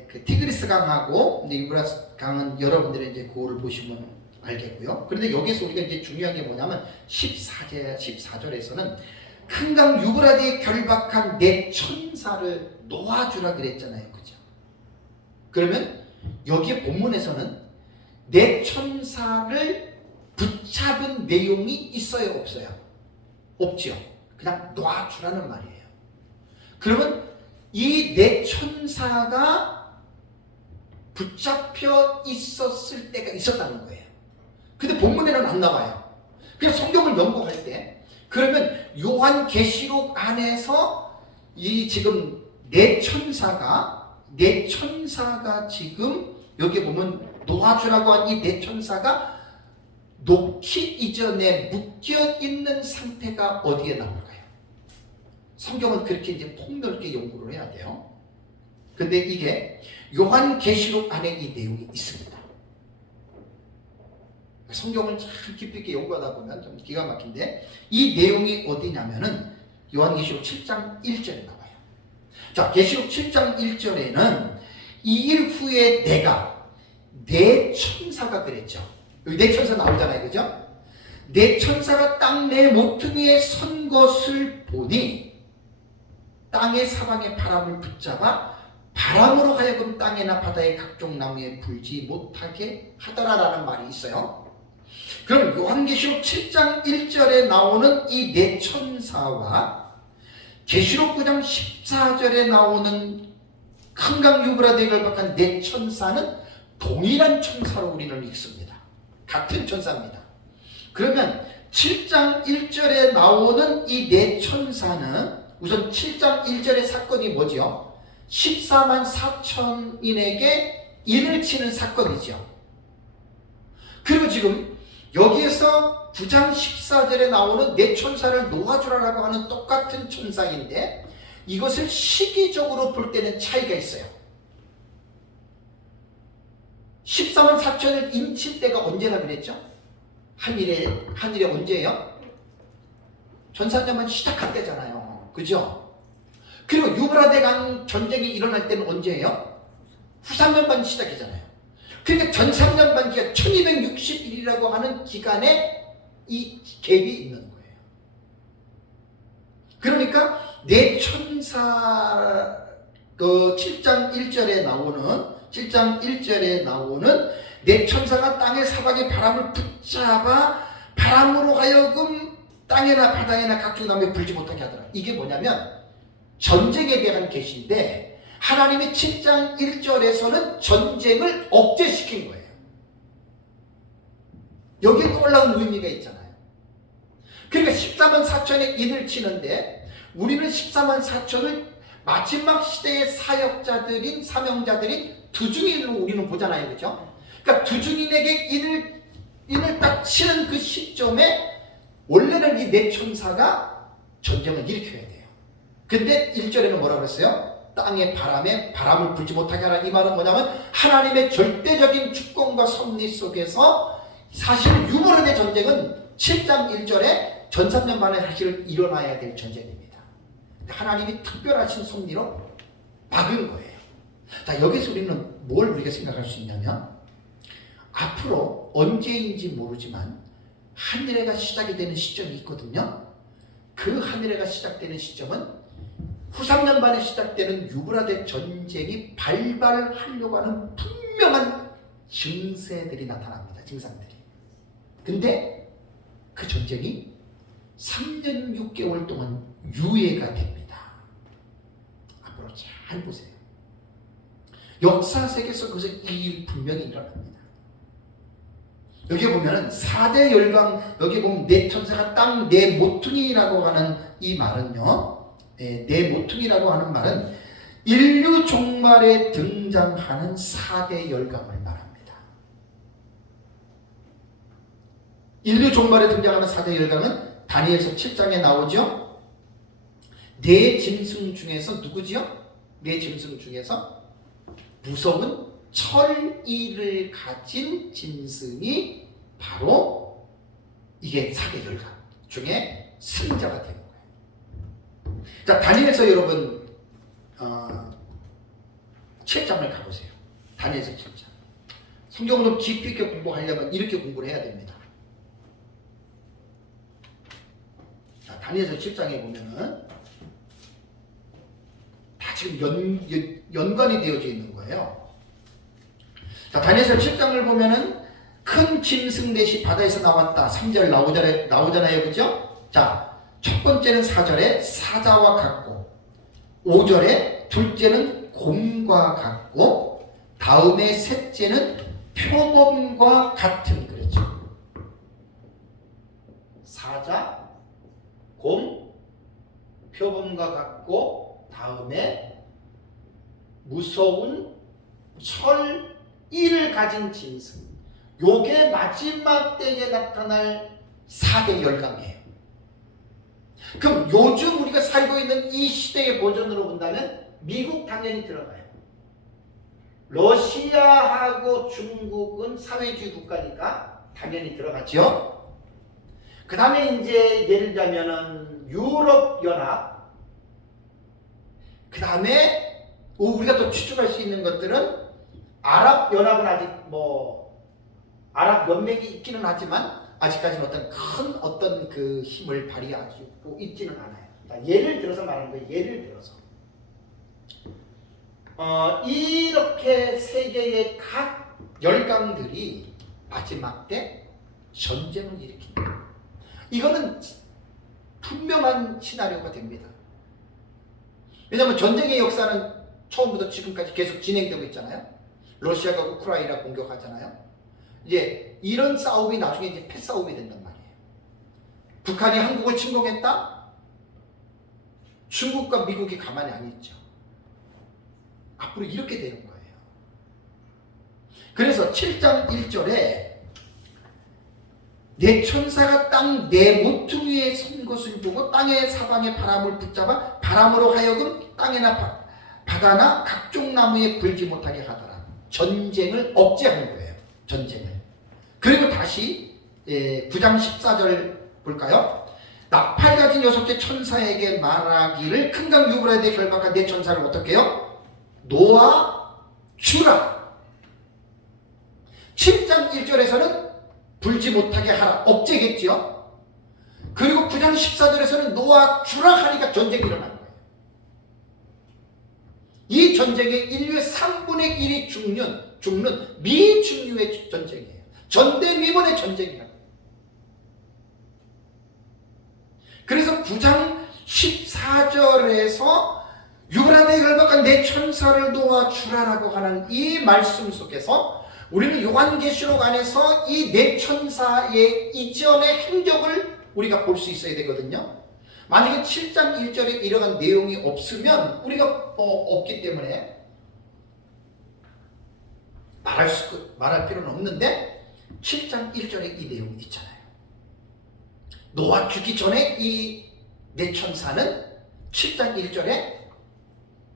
그 티그리스 강하고 이제 유브라데스 강은 여러분들이 이제 그거를 보시면 알겠고요. 그런데 여기서 우리가 이제 중요한 게 뭐냐면 14절에서는 큰 강 유브라데에 결박한 내 천사를 놓아주라 그랬잖아요, 그죠? 그러면 여기 본문에서는 내 천사를 붙잡은 내용이 있어요, 없어요? 없죠. 그냥 놓아주라는 말이에요. 그러면 이 내 천사가 붙잡혀 있었을 때가 있었다는 거예요. 근데 본문에는 안 나와요. 그래서 성경을 연구할 때 그러면 요한계시록 안에서 이 지금 내 천사가 지금 여기 보면 놓아주라고 한 이 내 천사가 놓기 이전에 묶여 있는 상태가 어디에 나올까요? 성경은 그렇게 이제 폭넓게 연구를 해야 돼요. 근데 이게 요한계시록 안에 이 내용이 있습니다. 성경을 참 깊이 있게 연구하다 보면 좀 기가 막힌데 이 내용이 어디냐면은 요한계시록 7장 1절에 나와요. 자, 계시록 7장 1절에는 이 일 후에 내가 내 천사가 그랬죠. 여기 내 천사 나오잖아요, 그죠? 내 천사가 땅 내 모퉁이에 선 것을 보니 땅의 사방의 바람을 붙잡아 바람으로 하여금 땅이나 바다의 각종 나무에 불지 못하게 하더라라는 말이 있어요. 그럼 요한계시록 7장 1절에 나오는 이 내 천사와 계시록 9장 14절에 나오는 큰 강 유브라데에 결박한 내 천사는 동일한 천사로 우리는 읽습니다. 같은 천사입니다. 그러면 7장 1절에 나오는 이 내 천사는 우선 7장 1절의 사건이 뭐죠? 14만 4천인에게 인을 치는 사건이죠. 그리고 지금 여기에서 9장 14절에 나오는 내 천사를 놓아주라라고 하는 똑같은 천사인데 이것을 시기적으로 볼 때는 차이가 있어요. 14만 4천을 인칠 때가 언제나 그랬죠? 한일에 언제예요? 전사년만 시작할 때잖아요. 그죠? 그리고 유브라데강 전쟁이 일어날 때는 언제예요? 후삼년반 시작이잖아요. 그러니까 전삼년반기가 1261이라고 하는 기간에 이 갭이 있는 거예요. 그러니까 내 천사 그 7장 1절에 나오는 내 천사가 땅의 사방에 바람을 붙잡아 바람으로 하여금 땅에나 바다에나 각종 나무에 불지 못하게 하더라. 이게 뭐냐면 전쟁에 대한 계시인데 하나님의 7장 1절에서는 전쟁을 억제시킨 거예요. 여기에 놀라운 의미가 있잖아요. 그러니까 14만 4천의 인을 치는데 우리는 14만 4천을 마지막 시대의 사역자들인 사명자들인 두중인으로 우리는 보잖아요. 그죠? 그러니까 두중인에게 인을 딱 치는 그 시점에 원래는 이 네 천사가 전쟁을 일으켜야 돼요. 근데 1절에는 뭐라고 그랬어요? 땅의 바람에 바람을 불지 못하게 하라. 이 말은 뭐냐면 하나님의 절대적인 주권과 섭리 속에서 사실 유브라데 전쟁은 7장 1절에 전삼년 만에 사실 일어나야 될 전쟁입니다. 하나님이 특별하신 섭리로 막은 거예요. 자, 여기서 우리는 뭘 우리가 생각할 수 있냐면 앞으로 언제인지 모르지만 한일해가 시작이 되는 시점이 있거든요. 그 한일해가 시작되는 시점은 후삼년반에 시작되는 유브라데 전쟁이 발발하려고 하는 분명한 증세들이 나타납니다. 증상들이. 근데 그 전쟁이 3년 6개월 동안 유예가 됩니다. 앞으로 잘 보세요. 역사 세계에서 그것은 이 일 분명히 일어납니다. 여기 보면은 4대 열강, 여기 보면 네 천사가 땅 네 모퉁이라고 하는 이 말은요, 네 모퉁이라고 하는 말은 인류 종말에 등장하는 4대 열강을 말합니다. 인류 종말에 등장하는 4대 열강은 다니엘서 7장에 나오죠. 네 짐승 중에서 누구지요? 네 짐승 중에서 무서운 철이를 가진 짐승이 바로 이게 4대 열강 중에 승자가 되는 거예요. 자, 다니엘서 여러분 7장을 가보세요. 다니엘서 7장. 성경을 좀 깊이 있게 공부하려면 이렇게 공부를 해야 됩니다. 자, 다니엘서 7장에 보면은 다 지금 연관이 되어져 있는 거예요. 자, 다니엘서 7장을 보면은 큰 짐승 넷이 바다에서 나왔다. 3절 나오잖아요. 그죠? 자, 첫 번째는 4절에 사자와 같고, 5절에 둘째는 곰과 같고, 다음에 셋째는 표범과 같은, 그렇죠? 사자, 곰, 표범과 같고, 다음에 무서운 철이를 가진 짐승. 요게 마지막 때에 나타날 4대 열강이에요. 그럼 요즘 우리가 살고 있는 이 시대의 버전으로 본다면 미국 당연히 들어가요. 러시아하고 중국은 사회주의 국가니까 당연히 들어가죠. 그 다음에 이제 예를 들자면은 유럽연합, 그 다음에 우리가 또 추측할 수 있는 것들은 아랍연합은 아직 아랍연맹이 있기는 하지만 아직까지는 어떤 그 힘을 발휘하고 있지는 않아요. 자, 예를 들어서 말하는 거예요. 예를 들어서 이렇게 세계의 각 열강들이 마지막 때 전쟁을 일으킨다. 이거는 분명한 시나리오가 됩니다. 왜냐하면 전쟁의 역사는 처음부터 지금까지 계속 진행되고 있잖아요. 러시아가 우크라이나 공격하잖아요. 이제 이런 싸움이 나중에 이제 패싸움이 된단 말이에요. 북한이 한국을 침공했다? 중국과 미국이 가만히 안 있죠. 앞으로 이렇게 되는 거예요. 그래서 7장 1절에 내 천사가 땅 내 모퉁이에 선 것을 보고 땅의 사방의 바람을 붙잡아 바람으로 하여금 땅이나 바다나 각종 나무에 불지 못하게 하더라. 전쟁을 억제한 거예요. 전쟁을. 그리고 다시 9장 14절 볼까요? 나팔 가진 6개 천사에게 말하기를 큰 강 유브라데 결박한 내 천사를 어떻게 해요? 놓아 주라. 7장 1절에서는 불지 못하게 하라. 억제겠죠. 그리고 9장 14절에서는 놓아 주라 하니까 전쟁이 일어난 거예요. 이 전쟁의 인류의 3분의 1이 죽는 미중류의 전쟁이에요. 전대미문의 전쟁이라고. 그래서 9장 14절에서 유브라데에 결박한 내 천사를 도와주라라고 하는 이 말씀 속에서 우리는 요한계시록 안에서 이 네 천사의 이전의 행적을 우리가 볼 수 있어야 되거든요. 만약에 7장 1절에 이러한 내용이 없으면 우리가 없기 때문에 말할 필요는 없는데 7장 1절에 이 내용이 있잖아요. 노아 죽기 전에 이 네 천사는 7장 1절에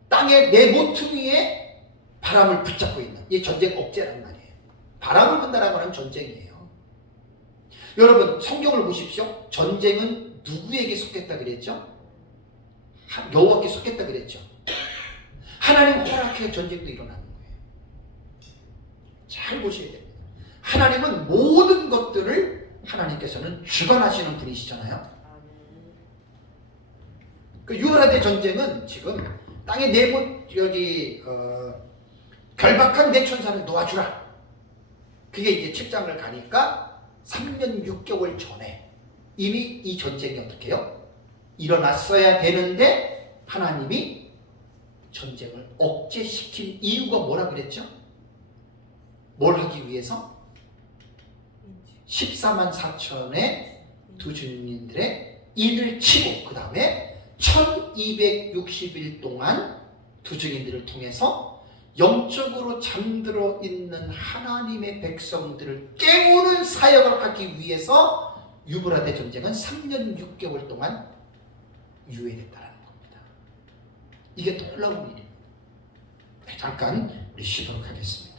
땅의 네 모퉁이에 바람을 붙잡고 있는 이 전쟁 억제란 말이에요. 바람을 분다라고 하는 전쟁이에요. 여러분 성경을 보십시오. 전쟁은 누구에게 속했다 그랬죠? 여호와께 속했다 그랬죠. 하나님 허락해 전쟁도 일어나는 거예요. 잘 보셔야 됩니다. 하나님은 모든 것들을 하나님께서는 주관하시는 분이시잖아요. 그 유브라데 전쟁은 지금 땅의 결박한 내 천사를 놓아주라. 그게 이제 7장을 가니까 3년 6개월 전에 이미 이 전쟁이 어떻게 해요? 일어났어야 되는데 하나님이 전쟁을 억제시킨 이유가 뭐라 그랬죠? 뭘 하기 위해서? 14만 4천의 두 주민들의 인을 치고 그 다음에 1260일 동안 두 증인들을 통해서 영적으로 잠들어 있는 하나님의 백성들을 깨우는 사역을 하기 위해서 유브라데 전쟁은 3년 6개월 동안 유예됐다는 겁니다. 이게 놀라운 일입니다. 잠깐 우리 쉬도록 하겠습니다.